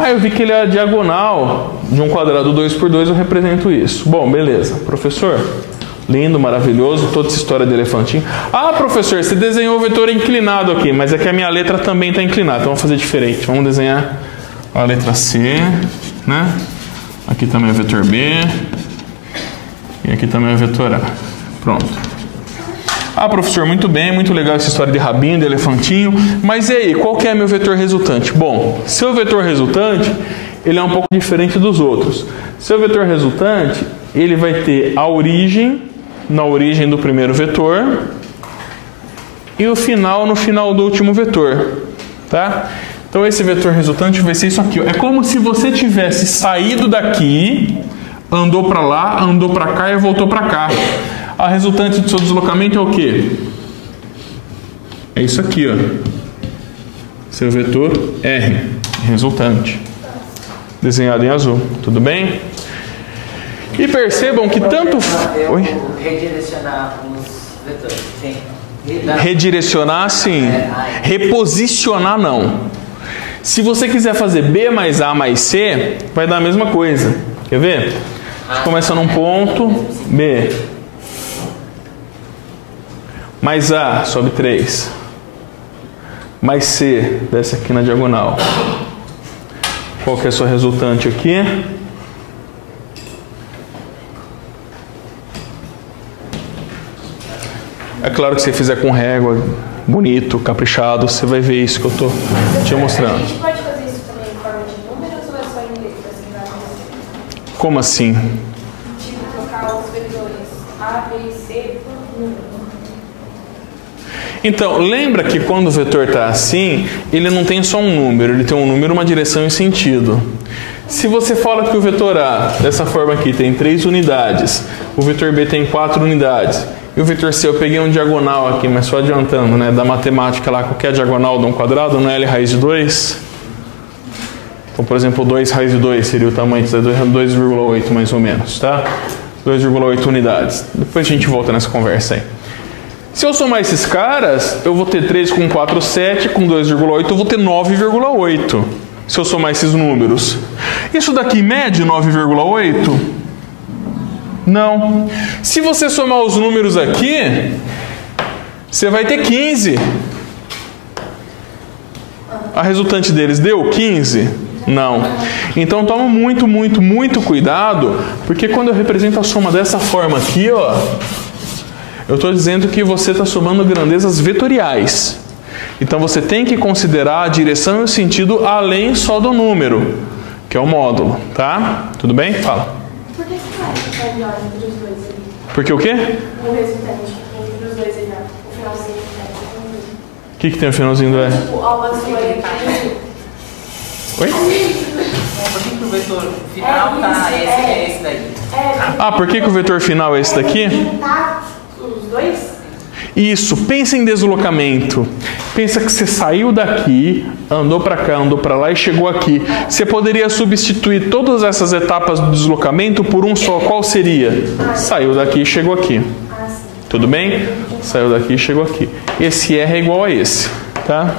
Ah, eu vi que ele é a diagonal de um quadrado 2 por 2, eu represento isso. Bom, beleza. Professor, lindo, maravilhoso, toda essa história de elefantinho. Ah, professor, você desenhou o vetor inclinado aqui, mas é que a minha letra também está inclinada, então vamos fazer diferente. Vamos desenhar a letra C, né? Aqui também é o vetor B. E aqui também é o vetor A. Pronto. Ah, professor, muito bem, muito legal essa história de rabinho, de elefantinho. Mas e aí, qual que é meu vetor resultante? Bom, seu vetor resultante, ele é um pouco diferente dos outros. Seu vetor resultante, ele vai ter a origem, na origem do primeiro vetor, e o final no final do último vetor. Tá? Então esse vetor resultante vai ser isso aqui. É como se você tivesse saído daqui, andou para lá, andou para cá e voltou para cá. A resultante do seu deslocamento é o quê? É isso aqui, ó. Seu vetor R, resultante. Desenhado em azul. Tudo bem? E percebam que tanto... Oi? Redirecionar os vetores. Sim. Redirecionar, sim. Reposicionar, não. Se você quiser fazer B mais A mais C, vai dar a mesma coisa. Quer ver? Começa num ponto, B. Mais A, sobe 3. Mais C, desce aqui na diagonal. Qual que é a sua resultante aqui? É claro que se você fizer com régua, bonito, caprichado, você vai ver isso que eu estou te mostrando. A gente pode fazer isso também em forma de números ou é só em letras que vai acontecer? Como assim? Tipo, trocar os vetores A, B e C por números. Então, lembra que quando o vetor está assim, ele não tem só um número, ele tem um número, uma direção e sentido. Se você fala que o vetor A, dessa forma aqui, tem 3 unidades, o vetor B tem 4 unidades, e o vetor C, eu peguei um diagonal aqui, mas só adiantando, né, da matemática lá, qualquer diagonal de um quadrado, não é L raiz de 2? Então, por exemplo, 2 raiz de 2 seria o tamanho de 2,8 mais ou menos, tá? 2,8 unidades. Depois a gente volta nessa conversa aí. Se eu somar esses caras, eu vou ter 3 com 4, 7, com 2,8, eu vou ter 9,8. Se eu somar esses números. Isso daqui mede 9,8? Não. Se você somar os números aqui, você vai ter 15. A resultante deles deu 15? Não. Então toma muito cuidado, porque quando eu represento a soma dessa forma aqui, ó, eu estou dizendo que você está somando grandezas vetoriais. Então você tem que considerar a direção e o sentido além só do número, que é o módulo, tá? Tudo bem? Fala. Por que não é melhor entre os dois ali? Porque o quê? O resultante entre os dois ali, o finalzinho do R. O que tem o finalzinho do R? Tipo, ao lançar Oi? Por que o vetor final tá esse daí? Ah, por que o vetor final é esse daqui? Tá os dois? Isso, pensa em deslocamento. Pensa que você saiu daqui, andou para cá, andou para lá e chegou aqui. Você poderia substituir todas essas etapas do deslocamento por um só. Qual seria? Saiu daqui e chegou aqui. Tudo bem? Saiu daqui e chegou aqui. Esse R é igual a esse, tá?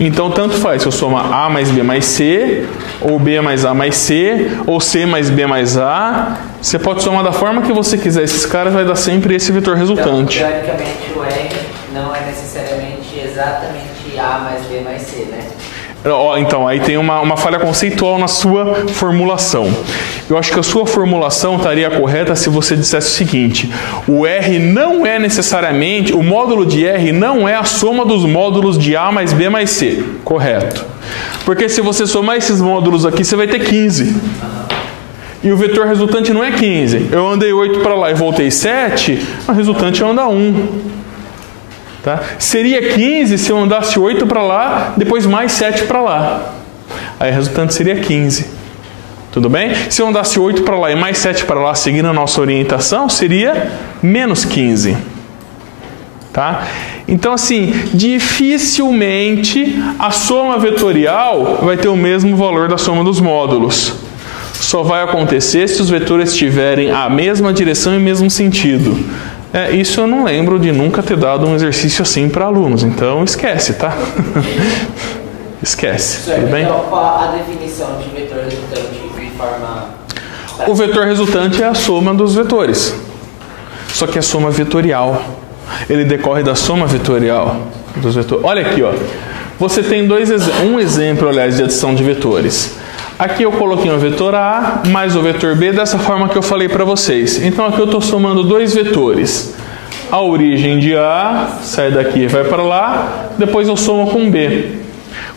Então, tanto faz se eu somar A mais B mais C, ou B mais A mais C, ou C mais B mais A. Você pode somar da forma que você quiser. Esses caras vai dar sempre esse vetor resultante. Então, teoricamente, o R não é necessariamente exatamente A mais B mais C, né? Então, aí tem uma falha conceitual na sua formulação. Eu acho que a sua formulação estaria correta se você dissesse o seguinte: o R não é necessariamente, o módulo de R não é a soma dos módulos de A mais B mais C. Correto. Porque se você somar esses módulos aqui, você vai ter 15. E o vetor resultante não é 15. Eu andei 8 para lá e voltei 7, a resultante anda 1. Tá? Seria 15 se eu andasse 8 para lá, depois mais 7 para lá. Aí a resultante seria 15. Tudo bem? Se eu andasse 8 para lá e mais 7 para lá, seguindo a nossa orientação, seria menos 15. Tá? Então, assim, dificilmente a soma vetorial vai ter o mesmo valor da soma dos módulos. Só vai acontecer se os vetores tiverem a mesma direção e o mesmo sentido. Isso eu não lembro de nunca ter dado um exercício assim para alunos, então esquece, tá? Esquece, tudo bem? Então, qual a definição de vetor resultante de forma... O vetor resultante é a soma dos vetores. Só que é soma vetorial. Ele decorre da soma vetorial dos vetores. Olha aqui, ó. Você tem um exemplo, aliás, de adição de vetores. Aqui eu coloquei o vetor A mais o vetor B dessa forma que eu falei para vocês. Então aqui eu estou somando dois vetores. A origem de A sai daqui e vai para lá. Depois eu somo com B.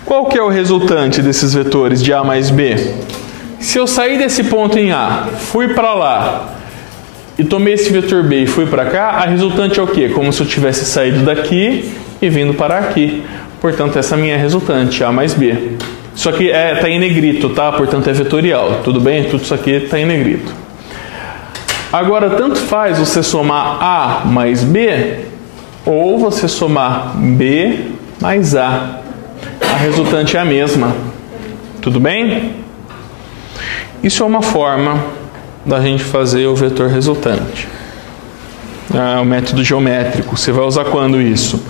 Qual que é o resultante desses vetores de A mais B? Se eu sair desse ponto em A, fui para lá e tomei esse vetor B e fui para cá, a resultante é o quê? Como se eu tivesse saído daqui e vindo para aqui. Portanto, essa é a minha resultante, A mais B. Isso aqui está em negrito, tá? Portanto, é vetorial. Tudo bem? Tudo isso aqui está em negrito. Agora, tanto faz você somar A mais B ou você somar B mais A. A resultante é a mesma. Tudo bem? Isso é uma forma da gente fazer o vetor resultante. O método geométrico. Você vai usar quando isso?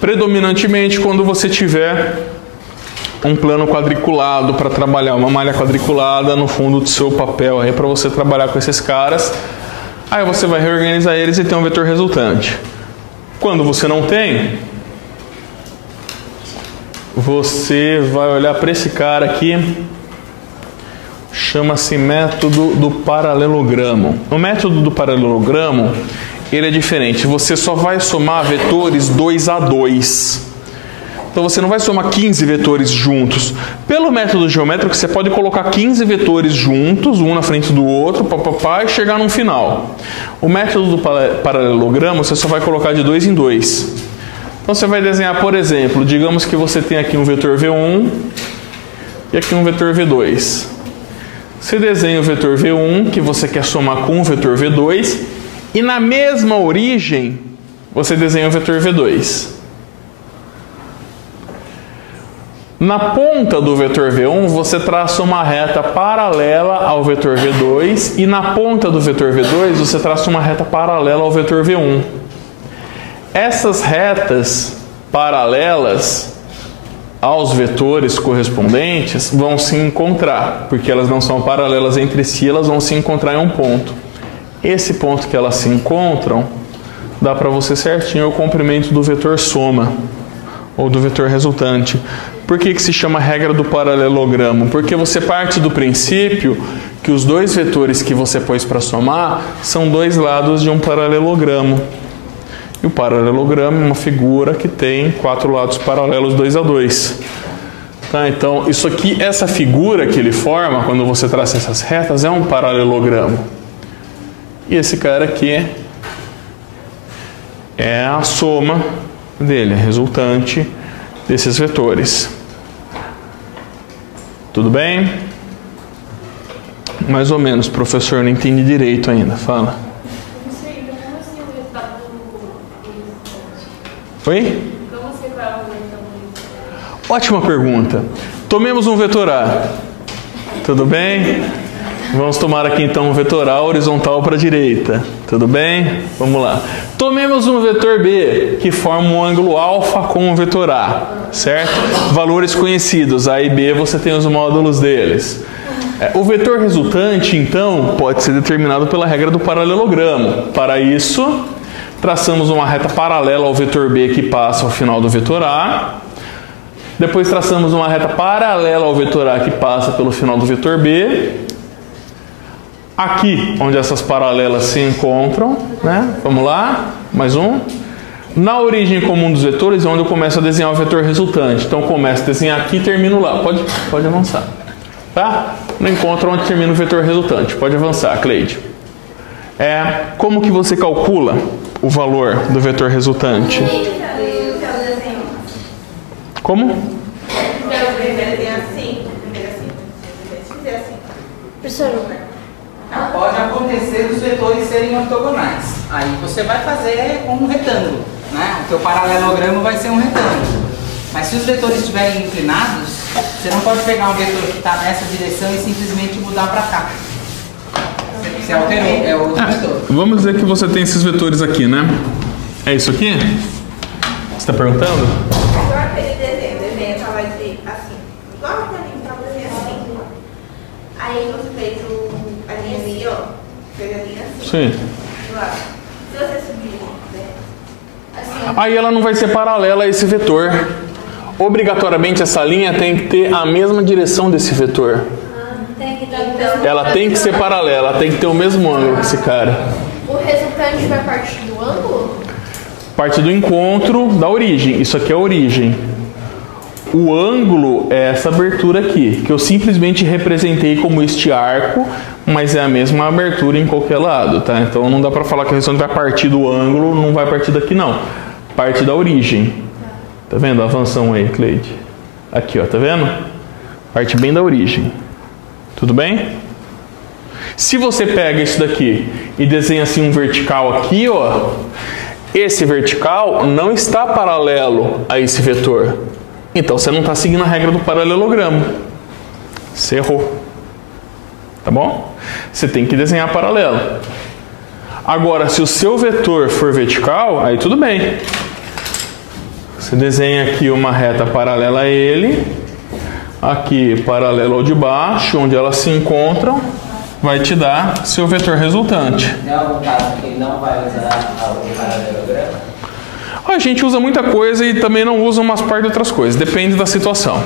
Predominantemente quando você tiver um plano quadriculado para trabalhar, uma malha quadriculada no fundo do seu papel aí para você trabalhar com esses caras. Aí você vai reorganizar eles e tem um vetor resultante. Quando você não tem, você vai olhar para esse cara aqui. Chama-se método do paralelogramo. O método do paralelogramo, ele é diferente. Você só vai somar vetores 2 a 2. Então você não vai somar 15 vetores juntos. Pelo método geométrico, você pode colocar 15 vetores juntos, um na frente do outro, e chegar num final. O método do paralelogramo, você só vai colocar de 2 em 2. Então você vai desenhar, por exemplo, digamos que você tem aqui um vetor V1 e aqui um vetor V2. Você desenha o vetor V1, que você quer somar com o vetor V2, e na mesma origem, você desenha o vetor V2. Na ponta do vetor V1, você traça uma reta paralela ao vetor V2, e na ponta do vetor V2, você traça uma reta paralela ao vetor V1. Essas retas paralelas aos vetores correspondentes vão se encontrar, porque elas não são paralelas entre si, elas vão se encontrar em um ponto. Esse ponto que elas se encontram, dá para você certinho o comprimento do vetor soma, ou do vetor resultante. Por que se chama regra do paralelogramo? Porque você parte do princípio que os dois vetores que você pôs para somar são dois lados de um paralelogramo. E o paralelogramo é uma figura que tem 4 lados paralelos 2 a 2. Tá? Então, isso aqui, essa figura que ele forma, quando você traça essas retas, é um paralelogramo. E esse cara aqui é a soma dele, a resultante desses vetores. Tudo bem? Mais ou menos, professor, não entendi direito ainda. Fala. Oi? Ótima pergunta. Tomemos um vetor A. Tudo bem? Vamos tomar aqui então um vetor A horizontal para a direita. Tudo bem? Vamos lá. Tomemos um vetor B, que forma um ângulo alfa com o vetor A, certo? Valores conhecidos, A e B, você tem os módulos deles. O vetor resultante, então, pode ser determinado pela regra do paralelogramo. Para isso, traçamos uma reta paralela ao vetor B que passa ao final do vetor A. Depois traçamos uma reta paralela ao vetor A que passa pelo final do vetor B. Aqui, onde essas paralelas se encontram, né? Vamos lá, mais um. Na origem comum dos vetores é onde eu começo a desenhar o vetor resultante. Então, eu começo a desenhar aqui e termino lá. Pode avançar. Tá? No encontro onde termina o vetor resultante. Pode avançar, Cleide. Como que você calcula o valor do vetor resultante? Como? Professor, pode acontecer dos vetores serem ortogonais. Aí você vai fazer um retângulo, né? O teu paralelogramo vai ser um retângulo. Mas se os vetores estiverem inclinados, você não pode pegar um vetor que está nessa direção e simplesmente mudar para cá. Você alterou, é outro vetor. Vamos dizer que você tem esses vetores aqui, né? É isso aqui? Você está perguntando? Aquele desenho Aí você fez a linha ali, ó. Fez a linha assim. Sim. Lá. Se você subir, né? Assim, Aí ela não vai ser paralela a esse vetor. Obrigatoriamente essa linha tem que ter a mesma direção desse vetor. Tem que dar Ela tem que ser paralela, ela tem que ter o mesmo ângulo que esse cara. o resultante vai partir do ângulo? Parte do encontro da origem. Isso aqui é a origem. O ângulo é essa abertura aqui, que eu simplesmente representei como este arco, mas é a mesma abertura em qualquer lado, tá? Então não dá pra falar que a resultante vai partir do ângulo, não vai partir daqui não. Parte da origem. Tá vendo? Avanção aí, Cleide. Aqui, ó, tá vendo? Parte bem da origem. Tudo bem? Se você pega isso daqui e desenha assim um vertical aqui, ó, esse vertical não está paralelo a esse vetor. Então você não está seguindo a regra do paralelogramo. Você errou. Tá bom? Você tem que desenhar paralelo. Agora, se o seu vetor for vertical, aí tudo bem. Você desenha aqui uma reta paralela a ele. Aqui paralelo ao de baixo, onde elas se encontram, vai te dar seu vetor resultante. Tem algum caso que ele não vai usar o paralelogramo? A gente usa muita coisa e também não usa umas par de outras coisas. Depende da situação.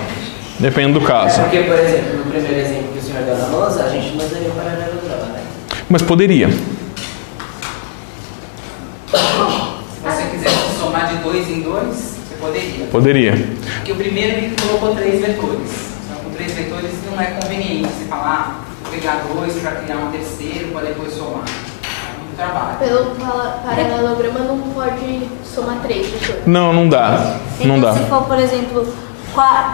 Depende do caso. Porque, por exemplo, no primeiro exemplo que o senhor deu na lousa, a gente não usaria o paralelogramo, né? Mas poderia. Se você quisesse somar de 2 em 2, você poderia. Poderia. Porque o primeiro ele colocou 3 vetores. Então, com 3 vetores não é conveniente você falar, vou pegar 2 para criar um terceiro para depois somar. É muito trabalho. Pelo paralelograma não pode somar 3 vetores. Não dá. Não Então, dá. se for, por exemplo,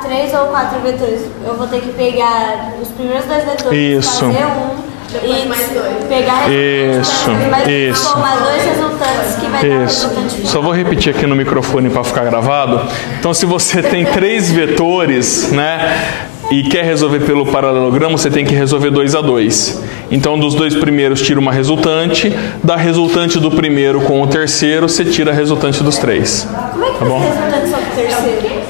3 ou 4 vetores, eu vou ter que pegar os primeiros 2 vetores, Isso. fazer um Depois e mais 2. pegar Isso, isso. somar 2 resultantes que vai dar Isso. resultante final. Só vou repetir aqui no microfone para ficar gravado. Então, se você tem 3 vetores, né, e quer resolver pelo paralelogramo, você tem que resolver 2 a 2. Então, dos 2 primeiros, tira uma resultante. Da resultante do primeiro com o terceiro, você tira a resultante dos 3. Como é que Tá faz bom? resultante só pro terceiro?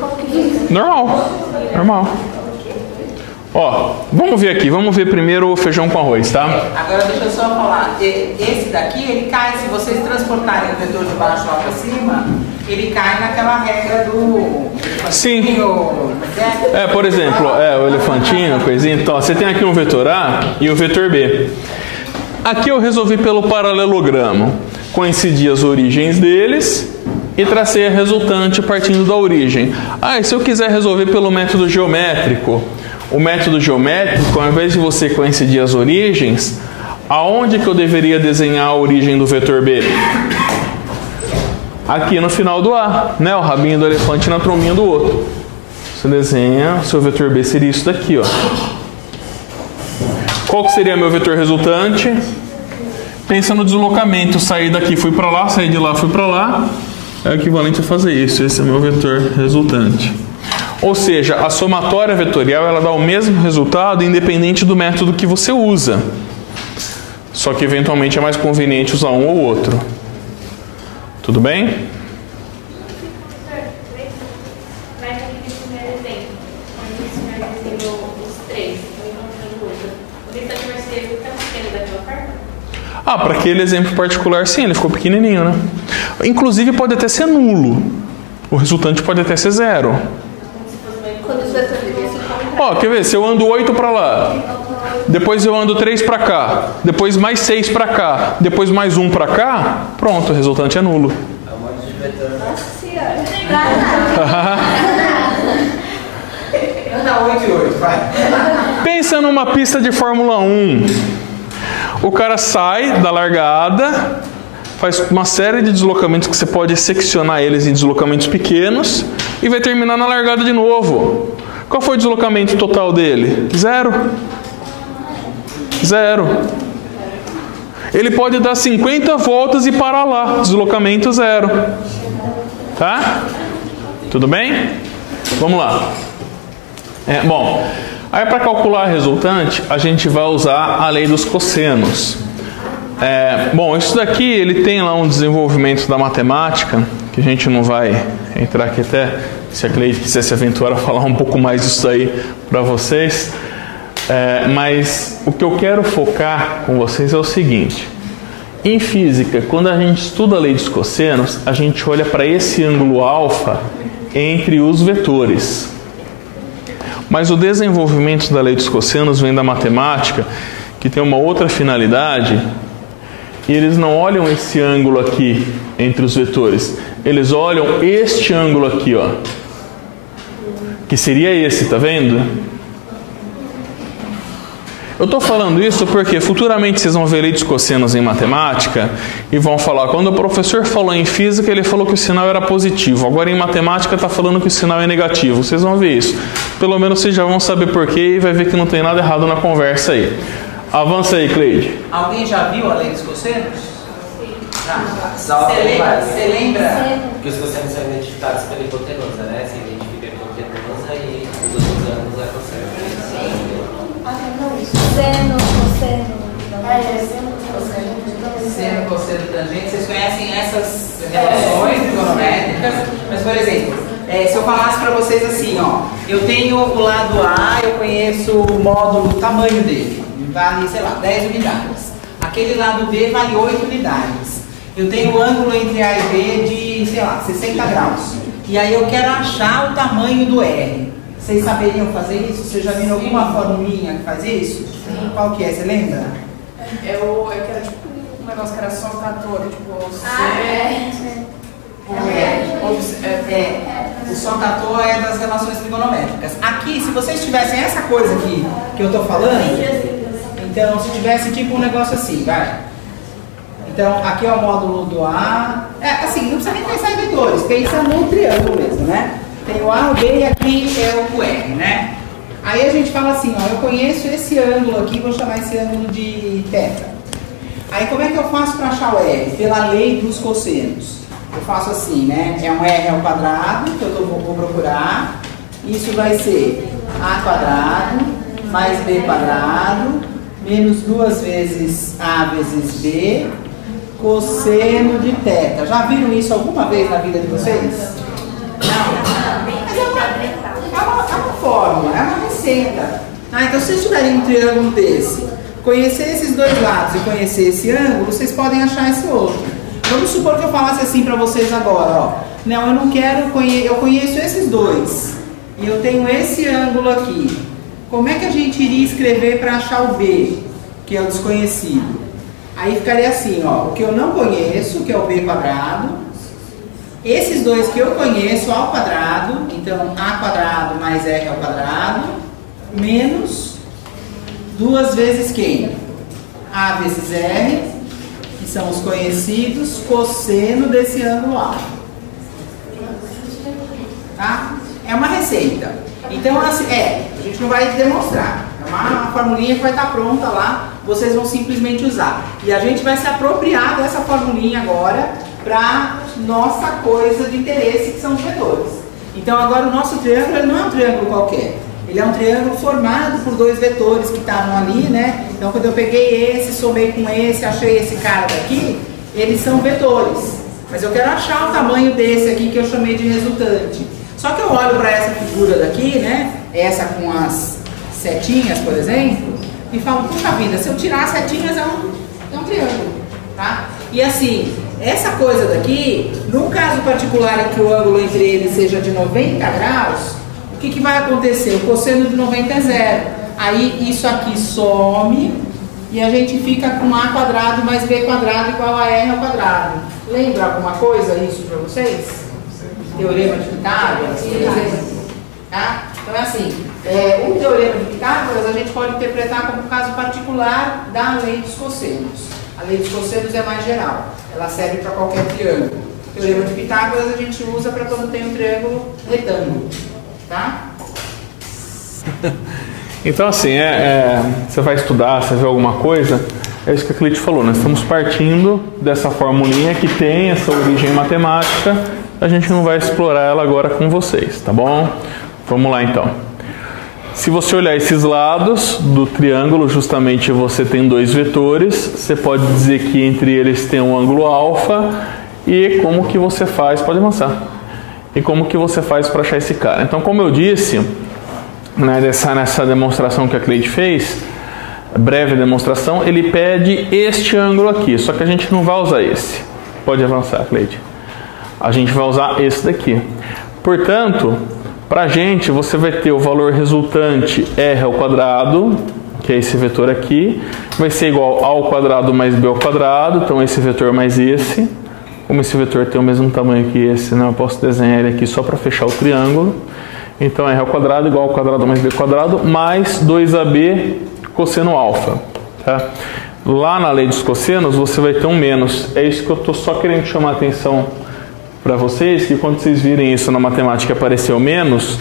Como que fica? Normal. Ó, vamos ver aqui. Vamos ver primeiro o feijão com arroz, tá? Agora deixa eu só falar, esse daqui ele cai, se vocês transportarem o vetor de baixo lá para cima, ele cai naquela regra do... Sim. Por exemplo, o elefantinho, coisinha. Então, ó, você tem aqui um vetor A e um vetor B. Aqui eu resolvi pelo paralelogramo. Coincidi as origens deles e tracei a resultante partindo da origem. E se eu quiser resolver pelo método geométrico? O método geométrico, ao invés de você coincidir as origens, aonde que eu deveria desenhar a origem do vetor B? Aqui no final do A, né? O rabinho do elefante na trombinha do outro. Você desenha, o seu vetor B seria isso daqui, ó. Qual que seria meu vetor resultante? Pensa no deslocamento, sair daqui, fui para lá, sair de lá, fui para lá. É o equivalente a fazer isso. Esse é o meu vetor resultante. Ou seja, a somatória vetorial ela dá o mesmo resultado independente do método que você usa. Só que eventualmente é mais conveniente usar um ou outro. Tudo bem? Mas aqui nesse primeiro exemplo, onde o senhor desenhou os 3, eu encontrando coisa. O restante vai ser tão pequeno daquela forma? Para aquele exemplo particular, sim, ele ficou pequenininho, né? Inclusive pode até ser nulo. O resultante pode até ser 0. Quando os vetores vão se encontrar. Quer ver? Se eu ando 8 para lá, depois eu ando 3 para cá, depois mais 6 para cá, depois mais 1 para cá, pronto, o resultante é nulo. É um monte de vetor. Anda 8 e 8, vai. Pensa numa pista de Fórmula 1. O cara sai da largada, faz uma série de deslocamentos que você pode seccionar eles em deslocamentos pequenos e vai terminar na largada de novo. Qual foi o deslocamento total dele? 0. Ele pode dar 50 voltas e parar lá. Deslocamento 0. Tá? Tudo bem? Vamos lá. Aí para calcular a resultante, a gente vai usar a lei dos cossenos. Isso daqui ele tem lá um desenvolvimento da matemática, que a gente não vai entrar aqui até, se a Cleide quiser se aventurar a falar um pouco mais disso aí para vocês. Mas o que eu quero focar com vocês é o seguinte. Em física, quando a gente estuda a lei dos cossenos, a gente olha para esse ângulo alfa entre os vetores. Mas o desenvolvimento da lei dos cossenos vem da matemática, que tem uma outra finalidade, e eles não olham esse ângulo aqui entre os vetores, eles olham este ângulo aqui, ó, que seria esse, tá vendo? Eu estou falando isso porque futuramente vocês vão ver lei dos cossenos em matemática e vão falar, quando o professor falou em física, ele falou que o sinal era positivo, agora em matemática está falando que o sinal é negativo. Vocês vão ver isso. Pelo menos vocês já vão saber porquê e vai ver que não tem nada errado na conversa aí. Avança aí, Cleide. Alguém já viu a lei dos cossenos? Já. Você lembra? Que os cossenos são identificados pela hipotenusa, né? Você identifica a hipotenusa e os outros ângulos é cosseno. Seno, cosseno. Seno, cosseno, tangente. Vocês conhecem essas relações trigonométricas? Mas, por exemplo, se eu falasse para vocês assim, ó, eu tenho o lado A, eu conheço o módulo, o tamanho dele, vale, sei lá, 10 unidades. Aquele lado B vale 8 unidades. Eu tenho o ângulo entre A e B de, sei lá, 60 graus. E aí eu quero achar o tamanho do R. Vocês saberiam fazer isso? Vocês já viram alguma formulinha que faz isso? Sim. Qual que é? Você lembra? Que era tipo um negócio que era só 14, tipo... O socator é das relações trigonométricas. Aqui, se vocês tivessem essa coisa aqui que eu estou falando, então se tivesse tipo um negócio assim, vai. Então, aqui é o módulo do A. Assim, não precisa nem pensar em vetores, pensa no triângulo mesmo, né? Tem o A, o B e aqui é o R, né? Aí a gente fala assim, ó, eu conheço esse ângulo aqui, vou chamar esse ângulo de θ. Aí como é que eu faço para achar o R? Pela lei dos cossenos. Eu faço assim, né? É um R ao quadrado, que eu vou procurar. Isso vai ser A quadrado mais B quadrado, menos 2 vezes A vezes B, cosseno de θ. Já viram isso alguma vez na vida de vocês? Não? Mas é uma fórmula, é uma receita. Então se vocês tiverem um triângulo desse, conhecer esses dois lados e conhecer esse ângulo, vocês podem achar esse outro. Vamos supor que eu falasse assim para vocês agora, ó. Não, eu não quero eu conheço esses dois e eu tenho esse ângulo aqui. Como é que a gente iria escrever para achar o B, que é o desconhecido? Aí ficaria assim, ó, o que eu não conheço, que é o B quadrado, esses dois que eu conheço ao quadrado, então A quadrado mais R ao quadrado, menos 2 vezes quem? A vezes R, que são os conhecidos, cosseno desse ângulo A. Tá? É uma receita. Então, assim, a gente não vai demonstrar. É uma formulinha que vai estar pronta lá, vocês vão simplesmente usar. E a gente vai se apropriar dessa formulinha agora para nossa coisa de interesse, que são os vetores. Então, agora o nosso triângulo ele não é um triângulo qualquer. Ele é um triângulo formado por dois vetores que estavam ali, né? Então, quando eu peguei esse, somei com esse, achei esse cara daqui, eles são vetores. Mas eu quero achar o tamanho desse aqui que eu chamei de resultante. Só que eu olho para essa figura daqui, né? Essa com as setinhas, por exemplo, e falo, puxa vida, se eu tirar as setinhas é um triângulo, tá? E assim, essa coisa daqui, no caso particular em que o ângulo entre eles seja de 90 graus, o que vai acontecer? O cosseno de 90 é zero. Aí isso aqui some e a gente fica com A quadrado mais B quadrado igual a R ao quadrado. Lembra alguma coisa isso para vocês? Teorema de Pitágoras, por exemplo. Tá? Então é assim, o teorema de Pitágoras a gente pode interpretar como caso particular da lei dos cossenos. A lei dos cossenos é mais geral, ela serve para qualquer triângulo. O teorema de Pitágoras a gente usa para quando tem um triângulo retângulo. Tá? Então assim, você vai estudar, você vê alguma coisa, é isso que a Cleide falou, nós estamos partindo dessa formulinha que tem essa origem matemática, a gente não vai explorar ela agora com vocês, tá bom? Vamos lá então. Se você olhar esses lados do triângulo, justamente você tem dois vetores, você pode dizer que entre eles tem um ângulo alfa, e como que você faz, pode avançar, e como que você faz para achar esse cara. Então, como eu disse, né, nessa demonstração que a Cleide fez, breve demonstração, ele pede este ângulo aqui, só que a gente não vai usar esse. Pode avançar, Cleide. A gente vai usar esse daqui. Portanto, para a gente, você vai ter o valor resultante R ao quadrado, que é esse vetor aqui, vai ser igual a ao quadrado mais B ao quadrado, então esse vetor mais esse. Como esse vetor tem o mesmo tamanho que esse, né, eu posso desenhar ele aqui só para fechar o triângulo. Então R ao quadrado igual ao quadrado mais B ao quadrado, mais 2AB cosseno alfa. Tá? Lá na lei dos cossenos, você vai ter um menos. É isso que eu estou só querendo chamar a atenção para vocês, que quando vocês virem isso na matemática aparecer o menos,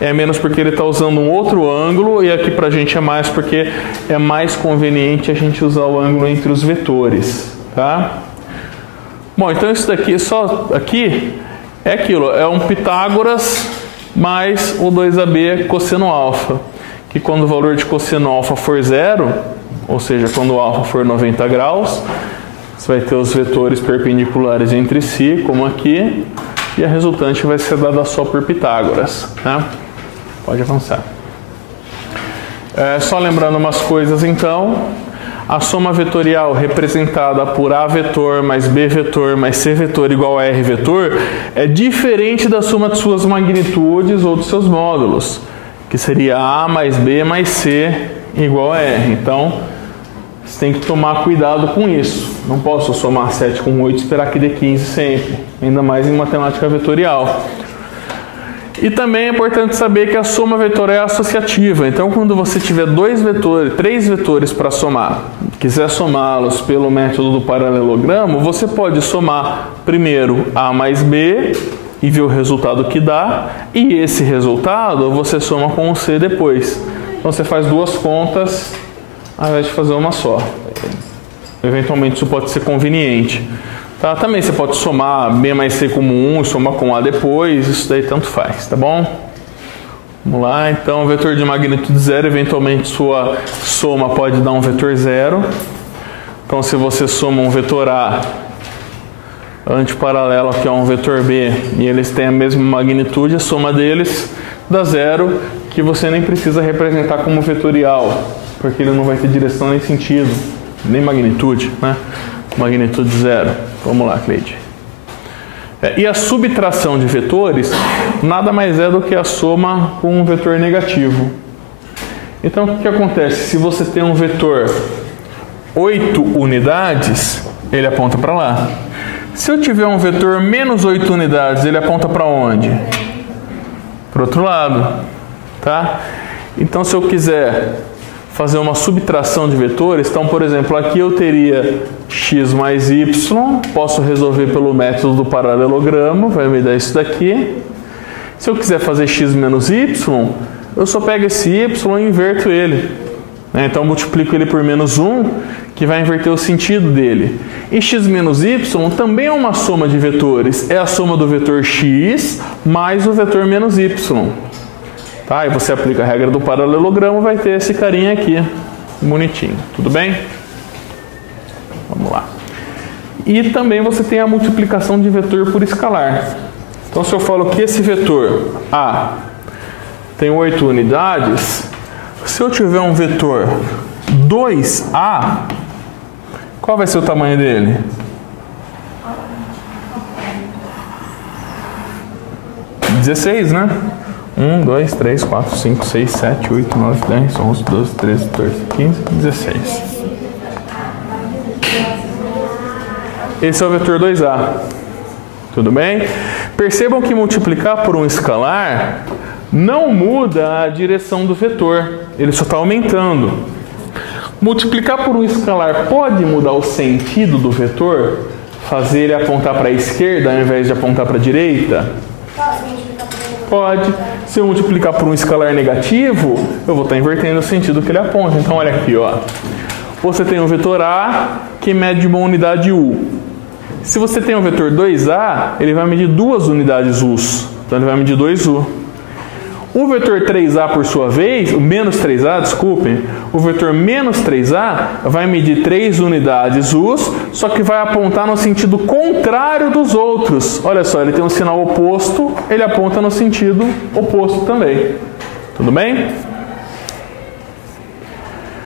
é menos porque ele está usando um outro ângulo, e aqui para a gente é mais porque é mais conveniente a gente usar o ângulo entre os vetores. Tá? Bom, então isso daqui, só aqui, é aquilo, é um Pitágoras mais o 2AB cosseno alfa, que quando o valor de cosseno alfa for zero, ou seja, quando o alfa for 90 graus, você vai ter os vetores perpendiculares entre si, como aqui, e a resultante vai ser dada só por Pitágoras. Né? Pode avançar. Só lembrando umas coisas então, a soma vetorial representada por A vetor mais B vetor mais C vetor igual a R vetor é diferente da soma de suas magnitudes ou dos seus módulos, que seria A mais B mais C igual a R. Então, você tem que tomar cuidado com isso. Não posso somar 7 com 8 e esperar que dê 15 sempre, ainda mais em matemática vetorial. E também é importante saber que a soma vetorial é associativa. Então, quando você tiver três vetores para somar, quiser somá-los pelo método do paralelogramo, você pode somar primeiro A mais B e ver o resultado que dá, e esse resultado você soma com o C depois. Então, você faz duas contas ao invés de fazer uma só. Eventualmente, isso pode ser conveniente. Tá? Também você pode somar B mais C como 1 e somar com A depois, isso daí tanto faz, tá bom? Vamos lá, então, vetor de magnitude zero, eventualmente sua soma pode dar um vetor zero. Então, se você soma um vetor A antiparalelo, que é um vetor B, e eles têm a mesma magnitude, a soma deles dá zero, que você nem precisa representar como vetorial, porque ele não vai ter direção nem sentido, nem magnitude, né? Magnitude zero. Vamos lá, Cleide. E a subtração de vetores nada mais é do que a soma com um vetor negativo. Então, o que acontece? Se você tem um vetor 8 unidades, ele aponta para lá. Se eu tiver um vetor menos 8 unidades, ele aponta para onde? Para o outro lado. Tá? Então, se eu quiser fazer uma subtração de vetores, então, por exemplo, aqui eu teria x mais y, posso resolver pelo método do paralelogramo, vai me dar isso daqui. Se eu quiser fazer x menos y, eu só pego esse y e inverto ele. Então, multiplico ele por menos 1, que vai inverter o sentido dele. E x menos y também é uma soma de vetores, é a soma do vetor x mais o vetor menos y. Tá? E você aplica a regra do paralelogramo, vai ter esse carinha aqui, bonitinho. Tudo bem? Vamos lá. E também você tem a multiplicação de vetor por escalar. Então, se eu falo que esse vetor A tem 8 unidades, se eu tiver um vetor 2A, qual vai ser o tamanho dele? (16), né? 1, 2, 3, 4, 5, 6, 7, 8, 9, 10, 11, 12, 13, 14, 15, 16. Esse é o vetor 2A. Tudo bem? Percebam que multiplicar por um escalar não muda a direção do vetor. Ele só está aumentando. Multiplicar por um escalar pode mudar o sentido do vetor? Fazer ele apontar para a esquerda ao invés de apontar para a direita? Pode. Se eu multiplicar por um escalar negativo, eu vou estar invertendo o sentido que ele aponta. Então, olha aqui, ó. Você tem um vetor A que mede uma unidade U. Se você tem um vetor 2A, ele vai medir 2 unidades U. Então, ele vai medir 2U. O vetor 3A, por sua vez, o menos 3A, desculpem, o vetor menos 3A vai medir 3 unidades U, só que vai apontar no sentido contrário dos outros. Olha só, ele tem um sinal oposto, ele aponta no sentido oposto também. Tudo bem?